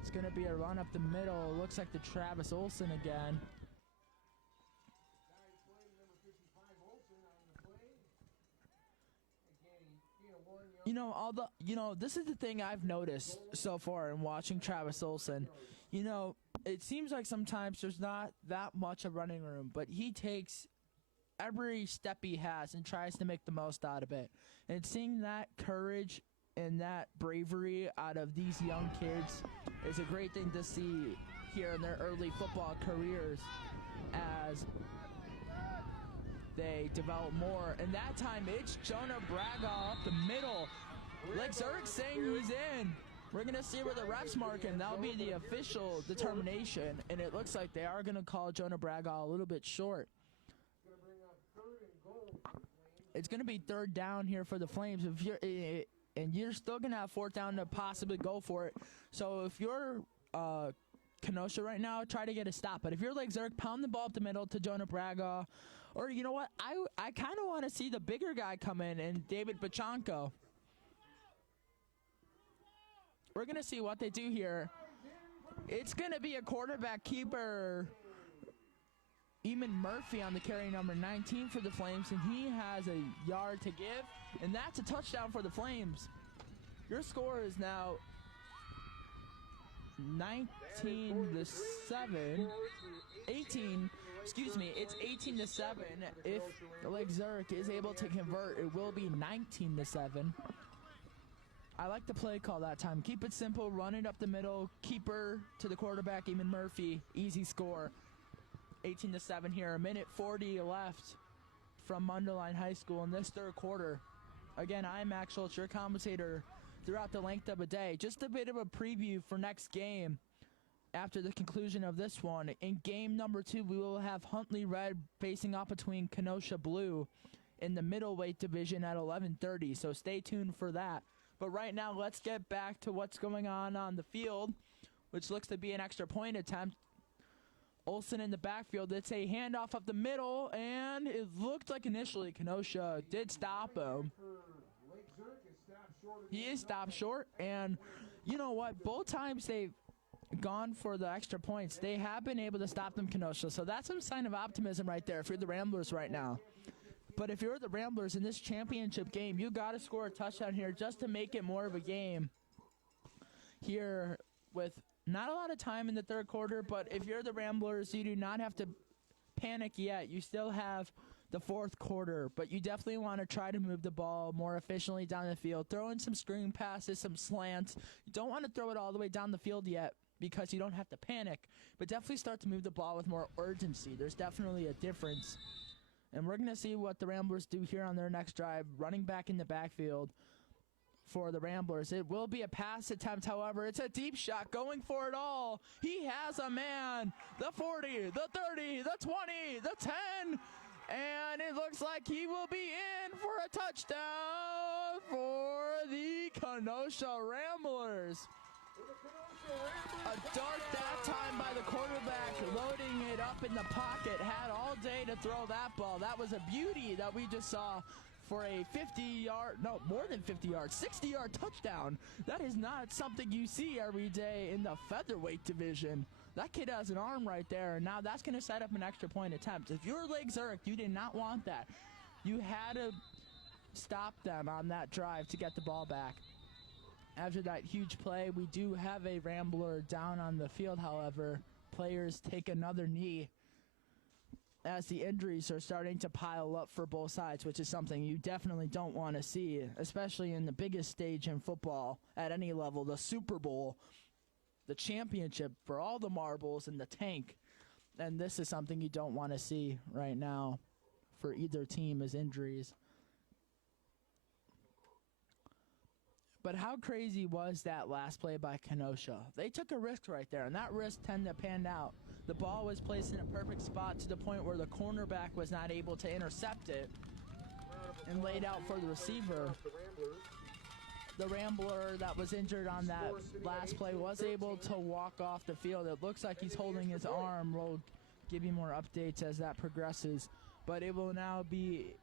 It's going to be a run up the middle. It looks like the Travis Olson again. This is the thing I've noticed so far in watching Travis Olson. It seems like sometimes there's not that much of running room, but he takes every step he has and tries to make the most out of it. And seeing that courage and that bravery out of these young kids is a great thing to see here in their early football careers as they develop more. And that time, it's Jonah Braga up the middle. Lake Zurich saying he's in. We're going to see where the refs mark him. That'll be the official determination. And it looks like they are going to call Jonah Braga a little bit short. It's going to be third down here for the Flames. And you're still going to have fourth down to possibly go for it. So if you're Kenosha right now, try to get a stop. But if you're Lake Zurich, pound the ball up the middle to Jonah Braga. Or you know what? I kind of want to see the bigger guy come in and David Bachanko. We're going to see what they do here. It's going to be a quarterback keeper, Eamon Murphy, on the carry, number 19 for the Flames, and he has a yard to give, and that's a touchdown for the Flames. Your score is now 19-7. 18. Excuse me. It's 18-7. If Lake Zurich is able to convert, it will be 19-7. I like the play call that time. Keep it simple. Run it up the middle. Keeper to the quarterback, Eamon Murphy. Easy score. 18-7 here. A minute 40 left from Mundelein High School in this third quarter. Again, I'm Max Schultz, your commentator throughout the length of a day. Just a bit of a preview for next game after the conclusion of this one. In game number 2, we will have Huntley Red facing off between Kenosha Blue in the middleweight division at 11:30, so stay tuned for that. But right now, let's get back to what's going on the field, which looks to be an extra point attempt. Olson in the backfield. It's a handoff up the middle, and it looked like initially Kenosha did stop him. He is stopped short, and you know what? Both times they've gone for the extra points, they have been able to stop them, Kenosha. So that's some sign of optimism right there if you're the Ramblers right now. But if you're the Ramblers in this championship game, you got to score a touchdown here just to make it more of a game. here with not a lot of time in the third quarter, but if you're the Ramblers, you do not have to panic yet. You still have the fourth quarter, but you definitely want to try to move the ball more efficiently down the field. Throw in some screen passes, some slants. You don't want to throw it all the way down the field yet because you don't have to panic, but definitely start to move the ball with more urgency. There's definitely a difference. And we're going to see what the Ramblers do here on their next drive, running back in the backfield for the Ramblers. It will be a pass attempt, however. It's a deep shot going for it all. He has a man. The 40, the 30, the 20, the 10. And it looks like he will be in for a touchdown for the Kenosha Ramblers. A dart that time by the quarterback, loading it up in the pocket. Had all day to throw that ball. That was a beauty that we just saw for a 50-yard, no, more than 50 yards, 60-yard touchdown. That is not something you see every day in the featherweight division. That kid has an arm right there, and now that's going to set up an extra point attempt. If you're Lake Zurich, you did not want that. You had to stop them on that drive to get the ball back. After that huge play, we do have a Rambler down on the field, however. Players take another knee as the injuries are starting to pile up for both sides, which is something you definitely don't want to see, especially in the biggest stage in football at any level, the Super Bowl, the championship for all the marbles in the tank. And this is something you don't want to see right now for either team as injuries. But how crazy was that last play by Kenosha? They took a risk right there, and that risk tended to pan out. The ball was placed in a perfect spot to the point where the cornerback was not able to intercept it and laid out for the receiver. The Rambler that was injured on that last play was able to walk off the field. It looks like he's holding his arm. We'll give you more updates as that progresses. But it will now be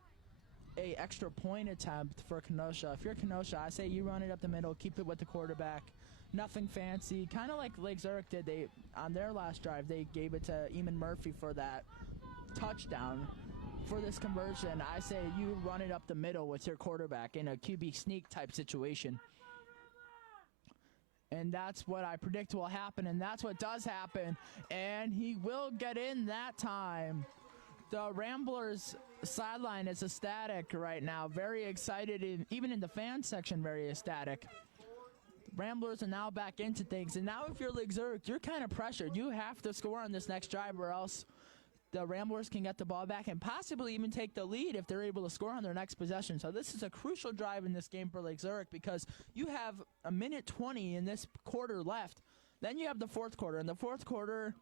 a extra point attempt for Kenosha. If you're Kenosha, I say you run it up the middle, keep it with the quarterback. Nothing fancy. Kind of like Lake Zurich did. They on their last drive, they gave it to Eamon Murphy for that touchdown. For this conversion, I say you run it up the middle with your quarterback in a QB sneak type situation. And that's what I predict will happen, and that's what does happen. And he will get in that time. The Ramblers sideline is ecstatic right now. Very excited, even in the fan section, very ecstatic. Ramblers are now back into things. And now if you're Lake Zurich, you're kind of pressured. You have to score on this next drive or else the Ramblers can get the ball back and possibly even take the lead if they're able to score on their next possession. So this is a crucial drive in this game for Lake Zurich because you have a minute 20 in this quarter left. Then you have the fourth quarter. And the fourth quarter,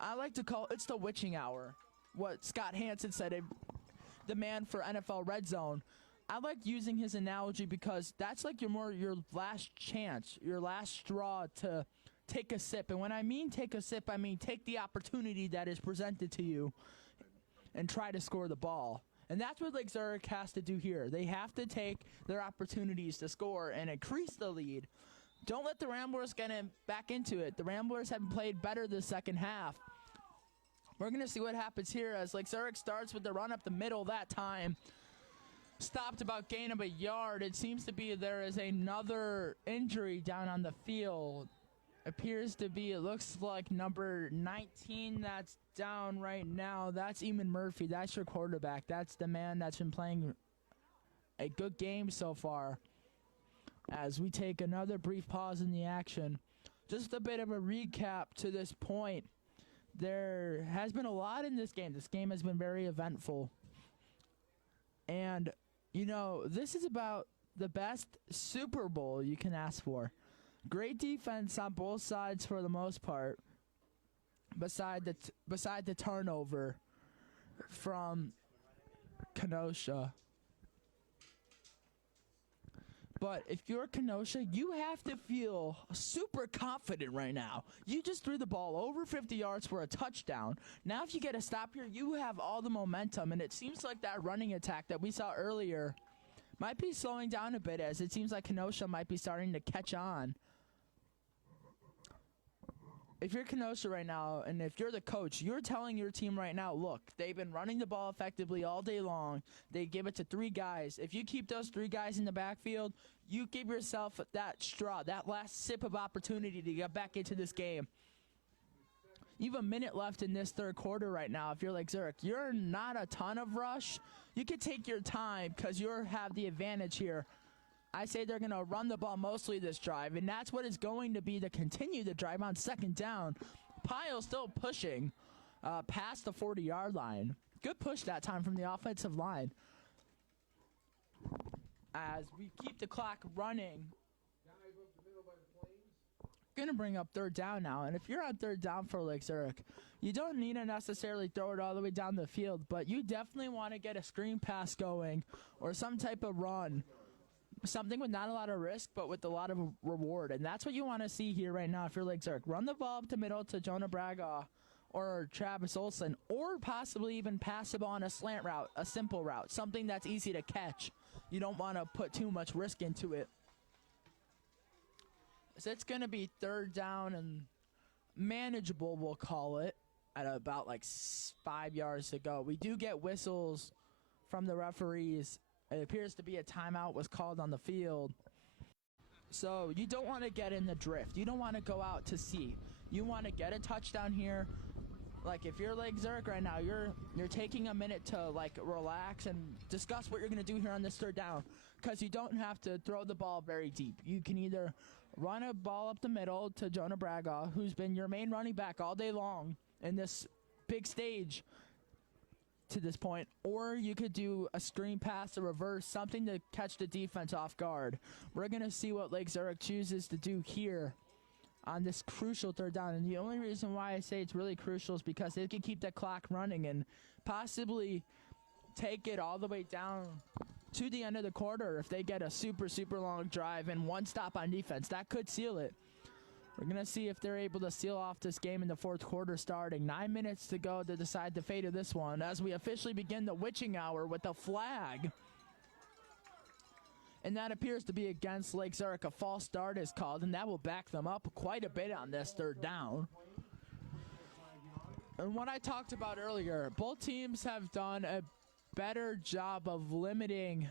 I like to call it's the witching hour. What Scott Hansen said, the man for NFL Red Zone. I like using his analogy because that's like your last chance, your last straw to take a sip. And when I mean take a sip, I mean take the opportunity that is presented to you and try to score the ball. And that's what Lake Zurich has to do here. They have to take their opportunities to score and increase the lead. Don't let the Ramblers get back into it. The Ramblers have played better the second half. We're going to see what happens here as Lake Zurich starts with the run up the middle that time. Stopped about gain of a yard. It seems to be there is another injury down on the field. Appears to be, it looks like number 19 that's down right now. That's Eamon Murphy. That's your quarterback. That's the man that's been playing a good game so far. As we take another brief pause in the action. Just a bit of a recap to this point. There has been a lot in this game. This game has been very eventful. And, you know, this is about the best Super Bowl you can ask for. Great defense on both sides for the most part, beside the turnover from Kenosha. But if you're Kenosha, you have to feel super confident right now. You just threw the ball over 50 yards for a touchdown. Now if you get a stop here, you have all the momentum, and it seems like that running attack that we saw earlier might be slowing down a bit as it seems like Kenosha might be starting to catch on. if you're Kenosha right now, and if you're the coach, you're telling your team right now, look, they've been running the ball effectively all day long. They give it to 3 guys. If you keep those 3 guys in the backfield, you give yourself that straw, that last sip of opportunity to get back into this game. You have a minute left in this third quarter right now. If you're like Zurich, you're not a ton of rush. You can take your time because you have the advantage here. I say they're going to run the ball mostly this drive, and that's what is going to be to continue the drive on second down. Pyle still pushing past the 40-yard line. Good push that time from the offensive line. As we keep the clock running, going to bring up third down now. And if you're on third down for Lake Zurich, you don't need to necessarily throw it all the way down the field, but you definitely want to get a screen pass going or some type of run. Something with not a lot of risk, but with a lot of reward. And that's what you want to see here right now if you're Lake Zurich. Run the ball up the middle to Jonah Braga or Travis Olson, or possibly even pass the ball on a slant route, a simple route, something that's easy to catch. You don't want to put too much risk into it. So it's going to be third down and manageable, we'll call it, at about like 5 yards to go. We do get whistles from the referees. It appears to be a timeout was called on the field. So you don't want to get in the drift. You don't want to go out to sea. You want to get a touchdown here. Like if you're Lake Zurich right now, you're taking a minute to like relax and discuss what you're going to do here on this third down, because you don't have to throw the ball very deep. You can either run a ball up the middle to Jonah Braga, who's been your main running back all day long in this big stage to this point, or you could do a screen pass, a reverse, something to catch the defense off guard. We're going to see what Lake Zurich chooses to do here on this crucial third down. And the only reason why I say it's really crucial is because they can keep the clock running and possibly take it all the way down to the end of the quarter if they get a super, super long drive and one stop on defense. That could seal it. We're going to see if they're able to seal off this game in the fourth quarter starting. 9 minutes to go to decide the fate of this one as we officially begin the witching hour with a flag. And that appears to be against Lake Zurich. A false start is called, and that will back them up quite a bit on this third down. And what I talked about earlier, both teams have done a better job of limiting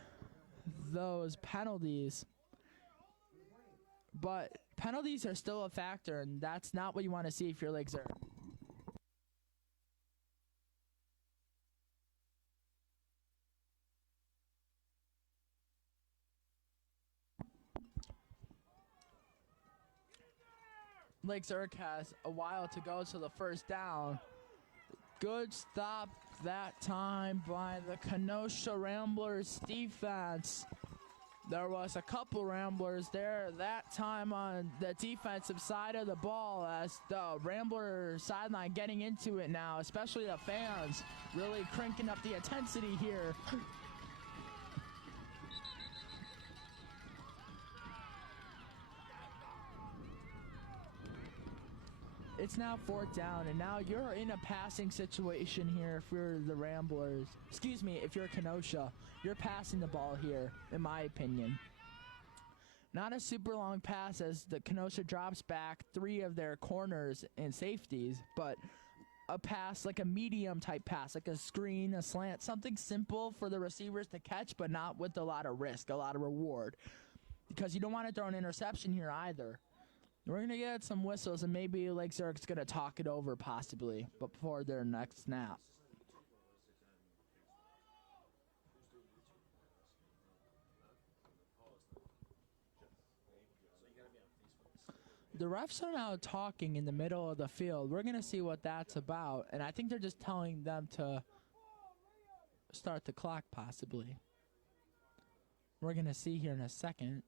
those penalties. But penalties are still a factor, and that's not what you want to see if you're Lake Zurich. Lake Zurich has a while to go to the first down. Good stop that time by the Kenosha Ramblers defense. There was a couple Ramblers there that time on the defensive side of the ball as the Rambler sideline getting into it now, especially the fans really cranking up the intensity here. It's now fourth down, and now you're in a passing situation here if you're the Ramblers. Excuse me, if you're Kenosha. You're passing the ball here, in my opinion. Not a super long pass as the Kenosha drops back 3 of their corners and safeties, but a pass, like a medium type pass, like a screen, a slant, something simple for the receivers to catch, but not with a lot of risk, a lot of reward. Because you don't want to throw an interception here either. We're going to get some whistles, and maybe Lake Zurich's going to talk it over possibly before their next snap. The refs are now talking in the middle of the field. We're going to see what that's about, and I think they're just telling them to start the clock possibly. We're going to see here in a second.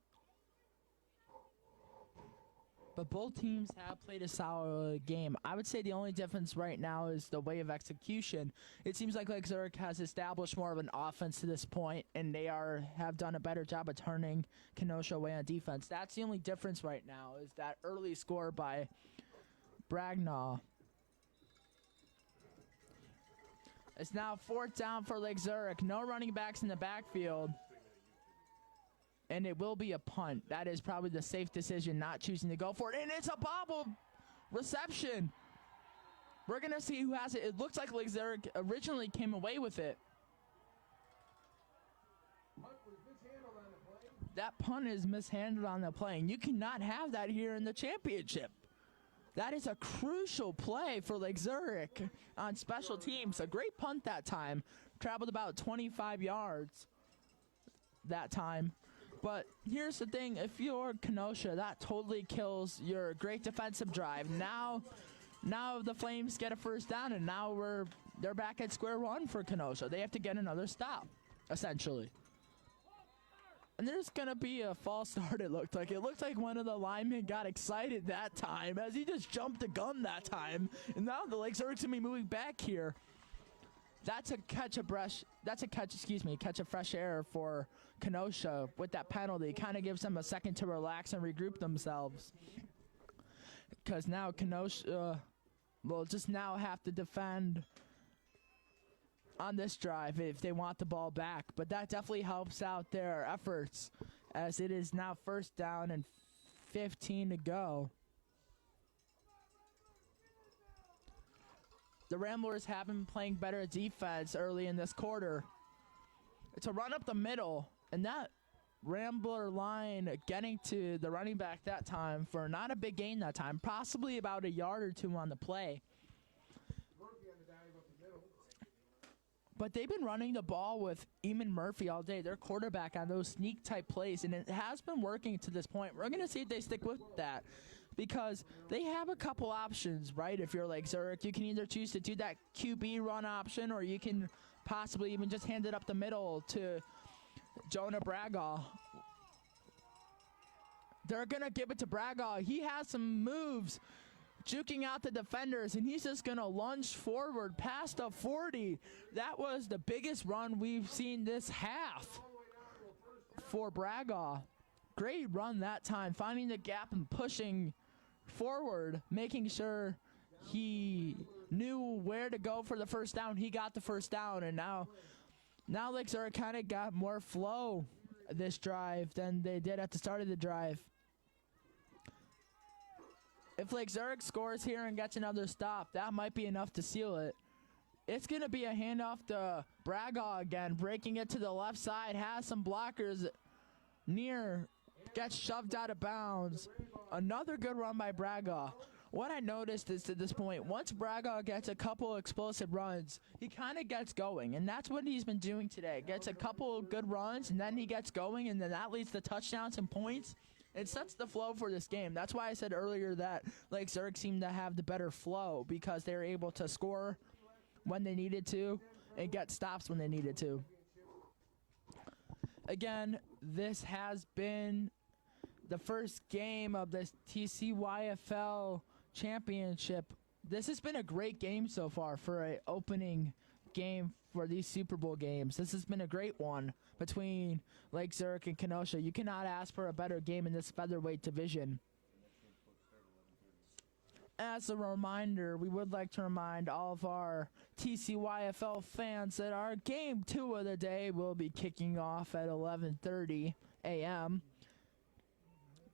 But both teams have played a solid game. I would say the only difference right now is the way of execution. It seems like Lake Zurich has established more of an offense to this point, and they have done a better job of turning Kenosha away on defense. That's the only difference right now, is that early score by Bragnaw. It's now fourth down for Lake Zurich. No running backs in the backfield. And it will be a punt. That is probably the safe decision, not choosing to go for it. And it's a bobble reception. We're going to see who has it. It looks like Lake Zurich originally came away with it. That punt is mishandled on the play, and you cannot have that here in the championship. That is a crucial play for Lake Zurich on special teams. A great punt that time. Traveled about 25 yards that time. But here's the thing. If you're Kenosha, that totally kills your great defensive drive. Now the Flames get a first down, and now they're back at square one for Kenosha. They have to get another stop, essentially. And there's going to be a false start, it looked like. It looked like one of the linemen got excited that time as he just jumped the gun that time. And now the Lake Zurich's going to be moving back here. That's a catch of fresh air for Kenosha with that penalty. Kind of gives them a second to relax and regroup themselves. Because now Kenosha will just now have to defend on this drive if they want the ball back. But that definitely helps out their efforts as it is now first down and 15 to go. The Ramblers have been playing better defense early in this quarter. It's a run up the middle, and that Rambler line getting to the running back that time for not a big gain that time, possibly about a yard or two on the play. But they've been running the ball with Eamon Murphy all day, their quarterback, on those sneak-type plays, and it has been working to this point. We're going to see if they stick with that because they have a couple options, right? If you're like Zurich, you can either choose to do that QB run option, or you can possibly even just hand it up the middle to Jonah Bragaw. They're going to give it to Bragaw. He has some moves, juking out the defenders, and he's just going to lunge forward past a 40. That was the biggest run we've seen this half for Bragaw. Great run that time, finding the gap and pushing forward, making sure he knew where to go for the first down. He got the first down, and now Lake Zurich kind of got more flow this drive than they did at the start of the drive. If Lake Zurich scores here and gets another stop, that might be enough to seal it. It's going to be a handoff to Bragaw again, breaking it to the left side, has some blockers near, gets shoved out of bounds. Another good run by Bragaw. What I noticed is, to this point, once Bragaw gets a couple explosive runs, he kind of gets going, and that's what he's been doing today. Gets a couple good runs, and then he gets going, and then that leads to touchdowns and points. It sets the flow for this game. That's why I said earlier that Lake Zurich seemed to have the better flow, because they were able to score when they needed to and get stops when they needed to. Again, this has been the first game of this TCYFL championship. This has been a great game so far for an opening game for these Super Bowl games. This has been a great one between Lake Zurich and Kenosha. You cannot ask for a better game in this featherweight division. As a reminder, we would like to remind all of our TCYFL fans that our game 2 of the day will be kicking off at 11:30 a.m.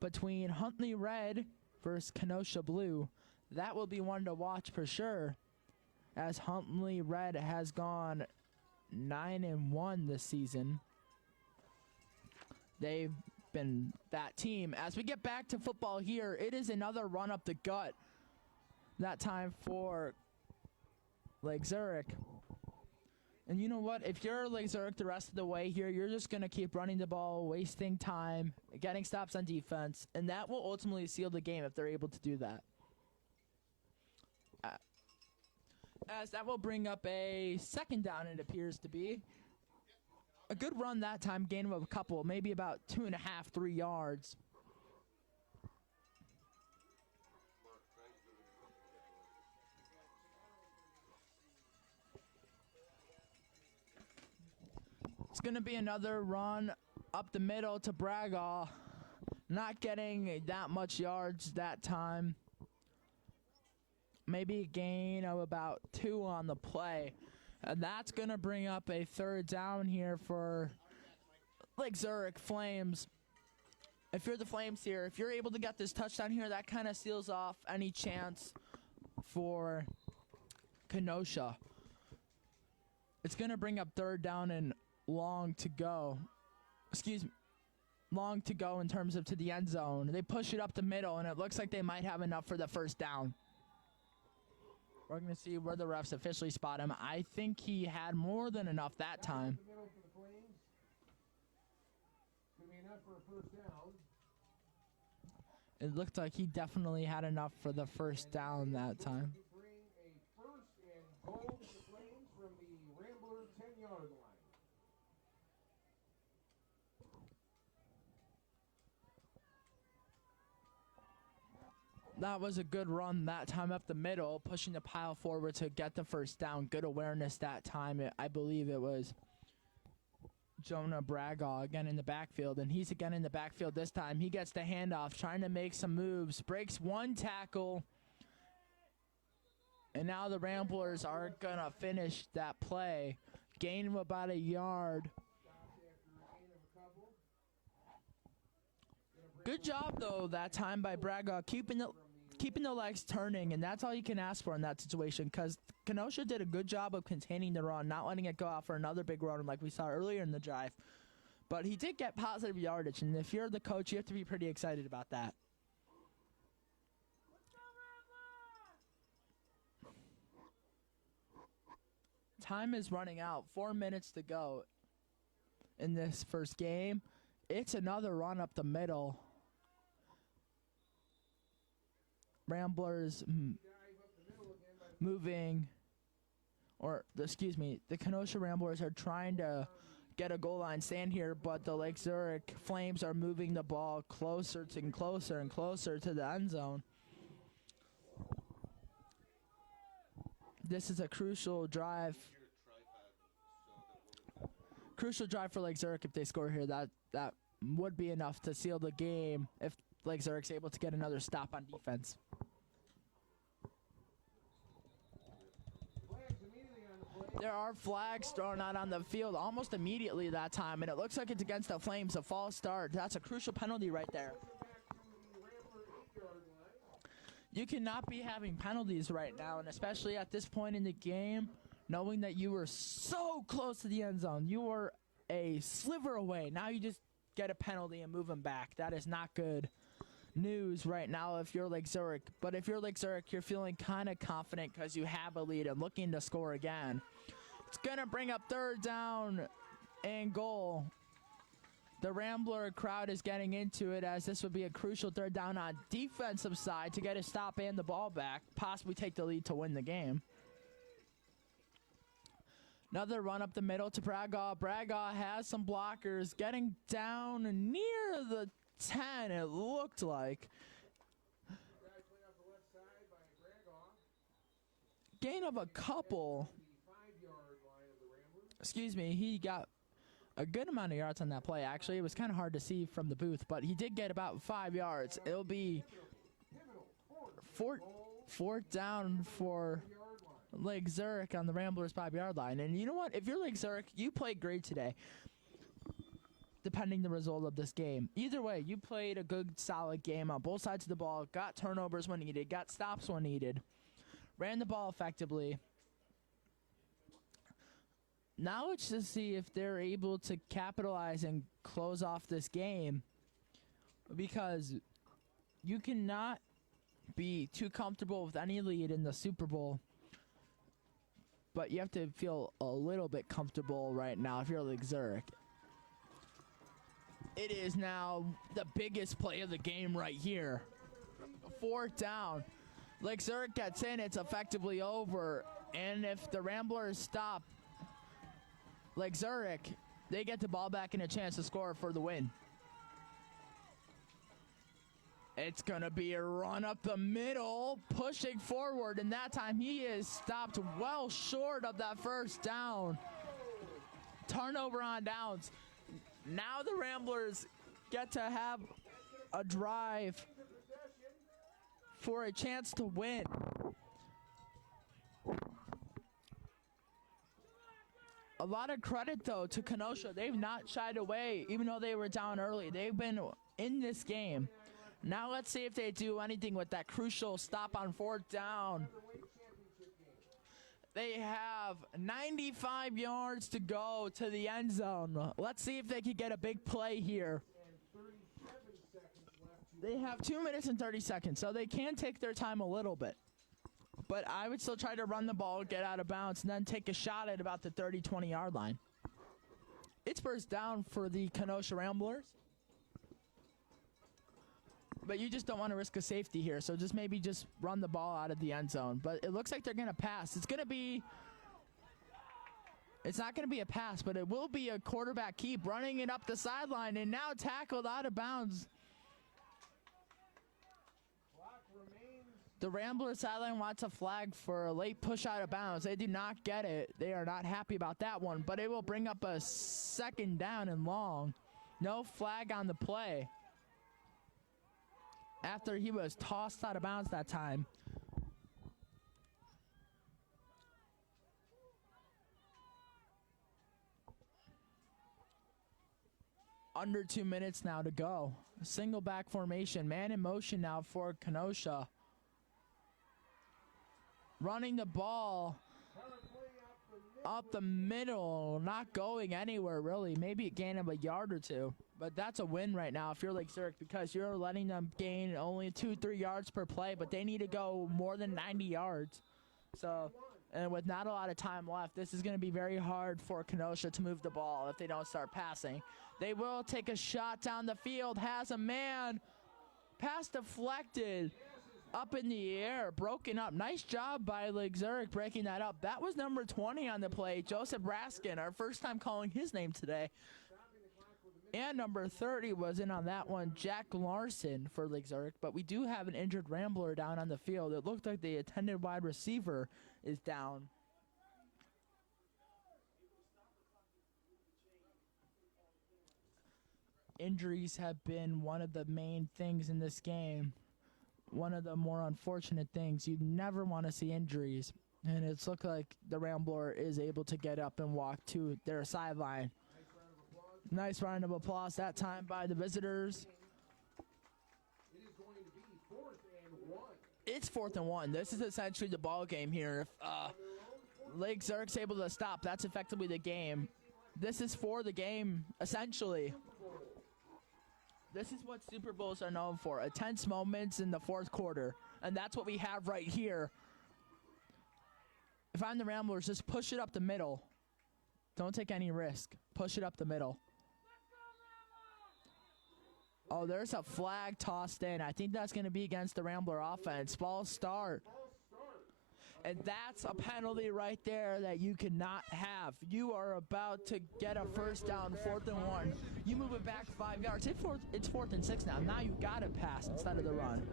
between Huntley Red versus Kenosha Blue. That will be one to watch for sure, as Huntley Red has gone 9-1 this season. They've been that team. As we get back to football here, it is another run up the gut, that time for Lake Zurich. And you know what? If you're Lake Zurich the rest of the way here, you're just going to keep running the ball, wasting time, getting stops on defense, and that will ultimately seal the game if they're able to do that. As that will bring up a second down, it appears to be. A good run that time, gain of a couple, maybe about 2.5, 3 yards. It's going to be another run up the middle to Bragaw. Not getting that much yards that time. Maybe a gain of about 2 on the play. And that's going to bring up a third down here for Lake Zurich Flames. if you're the Flames here, if you're able to get this touchdown here, that kind of seals off any chance for Kenosha. It's going to bring up third down and long to go. Long to go in terms of to the end zone. They push it up the middle, and it looks like they might have enough for the first down. We're going to see where the refs officially spot him. I think he had more than enough that time. The middle for the Flames. Could be enough for a first down. It looked like he definitely had enough for the first down that time. Bring a first and goal to the Flames from the Rambler 10-yard line. That was a good run that time up the middle, pushing the pile forward to get the first down. Good awareness that time. I believe it was Jonah Bragaw again in the backfield, and he's again in the backfield this time. He gets the handoff, trying to make some moves, breaks one tackle, and now the Ramblers are going to finish that play. Gain of about a yard. Good job, though, that time by Bragaw, keeping the legs turning, and that's all you can ask for in that situation, because Kenosha did a good job of containing the run, not letting it go out for another big run like we saw earlier in the drive. But he did get positive yardage, and if you're the coach, you have to be pretty excited about that. Time is running out. 4 minutes to go in this first game. It's another run up the middle. Ramblers moving, the Kenosha Ramblers are trying to get a goal line stand here, but the Lake Zurich Flames are moving the ball closer and closer and closer to the end zone. This is a crucial drive. Crucial drive for Lake Zurich if they score here. That would be enough to seal the game if Lake Zurich's able to get another stop on defense. There are flags thrown out on the field almost immediately that time, and it looks like it's against the Flames, a false start. That's a crucial penalty right there. You cannot be having penalties right now, and especially at this point in the game, knowing that you were so close to the end zone. You were a sliver away. Now you just get a penalty and move them back. That is not good news right now if you're Lake Zurich. But if you're Lake Zurich, you're feeling kind of confident because you have a lead and looking to score again. It's going to bring up third down and goal. The Rambler crowd is getting into it as this would be a crucial third down on defensive side to get a stop and the ball back, possibly take the lead to win the game. Another run up the middle to Bragaw. Bragaw has some blockers getting down near the 10, it looked like. Gain of a couple. He got a good amount of yards on that play, actually. It was kind of hard to see from the booth, but he did get about 5 yards. It'll be fourth down for Lake Zurich on the Ramblers 5-yard line. And you know what? If you're Lake Zurich, you played great today, depending the result of this game. Either way, you played a good, solid game on both sides of the ball, got turnovers when needed, got stops when needed, ran the ball effectively. Now it's to see if they're able to capitalize and close off this game, because you cannot be too comfortable with any lead in the Super Bowl, but you have to feel a little bit comfortable right now if you're Lake Zurich. It is now the biggest play of the game right here. Fourth down. Lake Zurich gets in, it's effectively over, and if the Ramblers stop Lake Zurich, they get the ball back and a chance to score for the win. It's going to be a run up the middle, pushing forward, and that time he is stopped well short of that first down. Turnover on downs. Now the Ramblers get to have a drive for a chance to win. A lot of credit, though, to Kenosha. They've not shied away, even though they were down early. They've been in this game. Now let's see if they do anything with that crucial stop on 4th down. They have 95 yards to go to the end zone. Let's see if they can get a big play here. They have 2 minutes and 30 seconds, so they can take their time a little bit. But I would still try to run the ball, get out of bounds, and then take a shot at about the 30, 20-yard line. It's first down for the Kenosha Ramblers. But you just don't want to risk a safety here, so just maybe just run the ball out of the end zone. But it looks like they're going to pass. It's not going to be a pass, but it will be a quarterback keep, running it up the sideline, and now tackled out of bounds. The Ramblers sideline wants a flag for a late push out of bounds. They do not get it. They are not happy about that one, but it will bring up a 2nd down and long. No flag on the play after he was tossed out of bounds that time. Under 2 minutes now to go. Single back formation. Man in motion now for Kenosha. Running the ball up the middle, not going anywhere really. Maybe a gain of a yard or two. But that's a win right now if you're Lake Zurich, because you're letting them gain only 2-3 yards per play, but they need to go more than 90 yards. So, and with not a lot of time left, this is going to be very hard for Kenosha to move the ball if they don't start passing. They will take a shot down the field, has a man, pass deflected, up in the air, broken up. Nice job by Lake Zurich breaking that up. That was number 20 on the play, Joseph Raskin, our first time calling his name today. And number 30 was in on that one, Jack Larson for Lake Zurich. But we do have an injured Rambler down on the field. It looked like the attended wide receiver is down. Injuries have been one of the main things in this game. One of the more unfortunate things. You never want to see injuries. And it's looked like the Rambler is able to get up and walk to their sideline. Nice round of applause that time by the visitors. It is going to be 4th and 1. It's 4th and 1. This is essentially the ball game here. If Lake Zurich's able to stop, that's effectively the game. This is for the game, essentially. This is what Super Bowls are known for, intense moments in the 4th quarter. And that's what we have right here. If I'm the Ramblers, just push it up the middle. Don't take any risk. Push it up the middle. Oh, there's a flag tossed in. I think that's going to be against the Rambler offense. False start. And that's a penalty right there that you cannot have. You are about to get a first down, 4th and 1. You move it back 5 yards. It's 4th and 6 now. Now you got to pass instead of the run.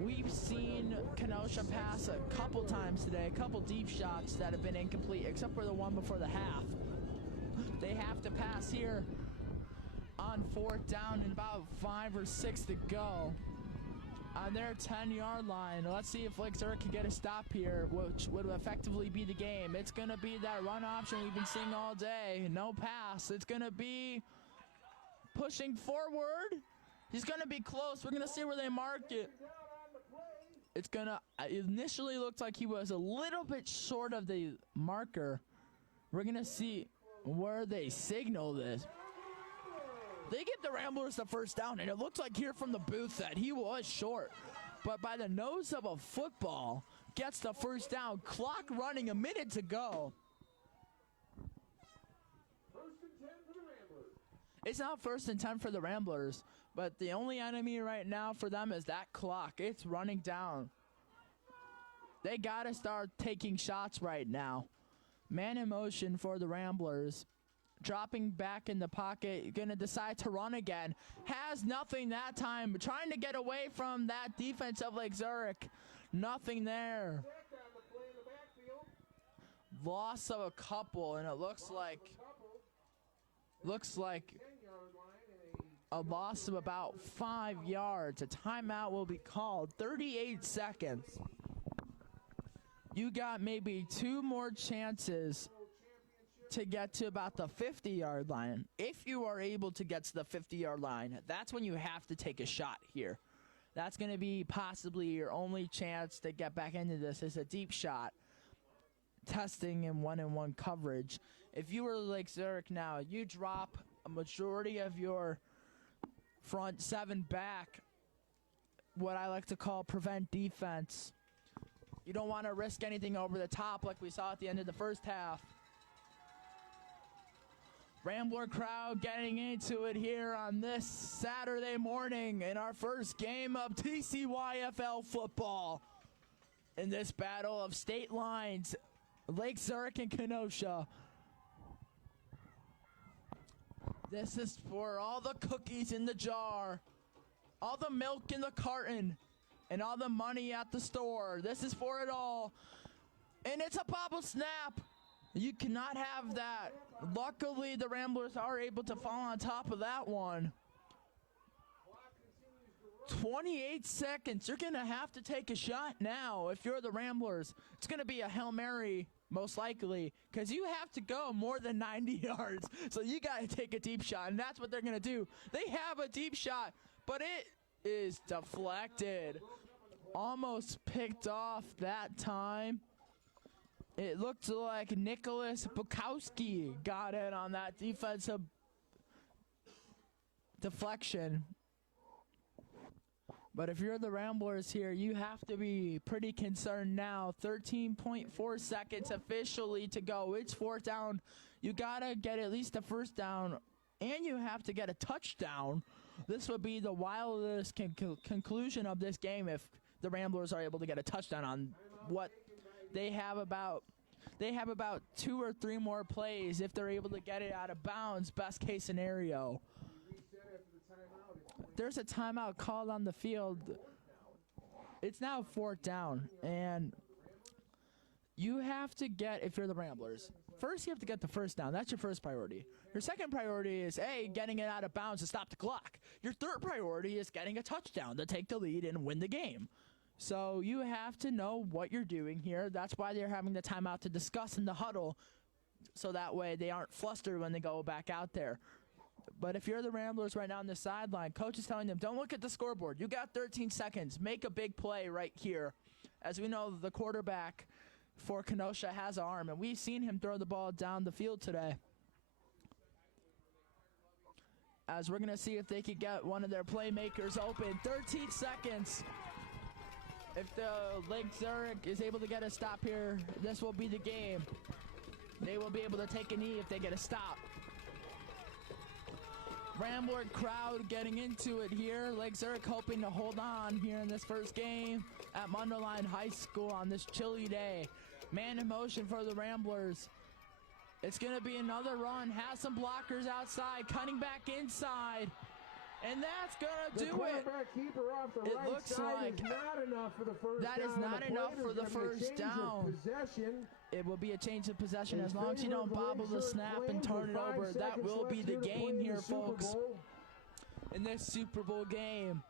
We've seen Kenosha pass a couple times today, a couple deep shots that have been incomplete, except for the one before the half. They have to pass here on 4th down and about 5 or 6 to go on their 10-yard line. Let's see if Lake Zurich can get a stop here, which would effectively be the game. It's going to be that run option we've been seeing all day. No pass. It's going to be pushing forward. He's going to be close. We're going to see where they mark it. It's going to initially looked like he was a little bit short of the marker. We're going to see where they signal this. They give the Ramblers the first down, and it looks like here from the booth that he was short. But by the nose of a football, gets the first down. Clock running, a minute to go. 1st and 10 for the Ramblers. It's not 1st and 10 for the Ramblers, but the only enemy right now for them is that clock. It's running down. They got to start taking shots right now. Man in motion for the Ramblers. Dropping back in the pocket, going to decide to run again. Has nothing that time. Trying to get away from that defense of Lake Zurich. Nothing there. Loss of a couple, and it looks like a loss of about 5 yards. A timeout will be called. 38 seconds. You got maybe 2 more chances to get to about the 50-yard line. If you are able to get to the 50-yard line, that's when you have to take a shot here. That's going to be possibly your only chance to get back into this is a deep shot. Testing in one-on-one coverage. If you were like Zurich now, you drop a majority of your front seven back, what I like to call prevent defense. You don't want to risk anything over the top like we saw at the end of the first half. Rambler crowd getting into it here on this Saturday morning in our first game of TCYFL football. In this battle of state lines, Lake Zurich and Kenosha. This is for all the cookies in the jar, all the milk in the carton, and all the money at the store. This is for it all. And it's a bobble snap. You cannot have that. Luckily, the Ramblers are able to fall on top of that one. 28 seconds. You're going to have to take a shot now if you're the Ramblers. It's going to be a Hail Mary, most likely, because you have to go more than 90 yards. So you got to take a deep shot, and that's what they're going to do. They have a deep shot, but it is deflected. Almost picked off that time. It looked like Nicholas Bukowski got in on that defensive deflection. But if you're the Ramblers here, you have to be pretty concerned now. 13.4 seconds officially to go. It's fourth down. You got to get at least a first down, and you have to get a touchdown. This would be the wildest conclusion of this game if the Ramblers are able to get a touchdown on what they have about 2 or 3 more plays if they're able to get it out of bounds, best case scenario. There's a timeout called on the field. It's now fourth down, and you have to get, if you're the Ramblers, first you have to get the first down. That's your first priority. Your second priority is, A, getting it out of bounds to stop the clock. Your third priority is getting a touchdown to take the lead and win the game. So you have to know what you're doing here. That's why they're having the timeout to discuss in the huddle, so that way they aren't flustered when they go back out there. But if you're the Ramblers right now on the sideline, coach is telling them, don't look at the scoreboard. You got 13 seconds. Make a big play right here. As we know, the quarterback for Kenosha has an arm, and we've seen him throw the ball down the field today. As we're going to see if they could get one of their playmakers open. 13 seconds. If the Lake Zurich is able to get a stop here, this will be the game. They will be able to take a knee if they get a stop. Rambler crowd getting into it here. Lake Zurich hoping to hold on here in this first game at Munderline High School on this chilly day. Man in motion for the Ramblers. It's going to be another run. Has some blockers outside, cutting back inside. And that's going to do it. Keeper off the It right looks side like is not enough for the first that down. is not enough for the first down. It will be a change of possession as long as you don't bobble the snap and turn it over. That will be the game here, folks, in this Super Bowl game.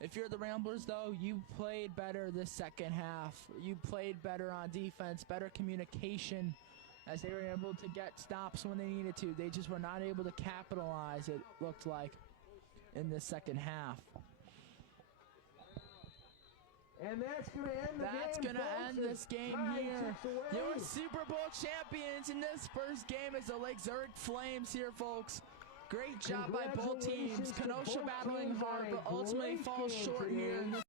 If you're the Ramblers, though, you played better this second half. You played better on defense, better communication, as they were able to get stops when they needed to. They just were not able to capitalize, it looked like, in the second half. And that's going to end the game. That's going to end this game here. Your Your Super Bowl champions in this first game is the Lake Zurich Flames here, folks. Great job by both teams. Kenosha battling hard, but ultimately falls short here in this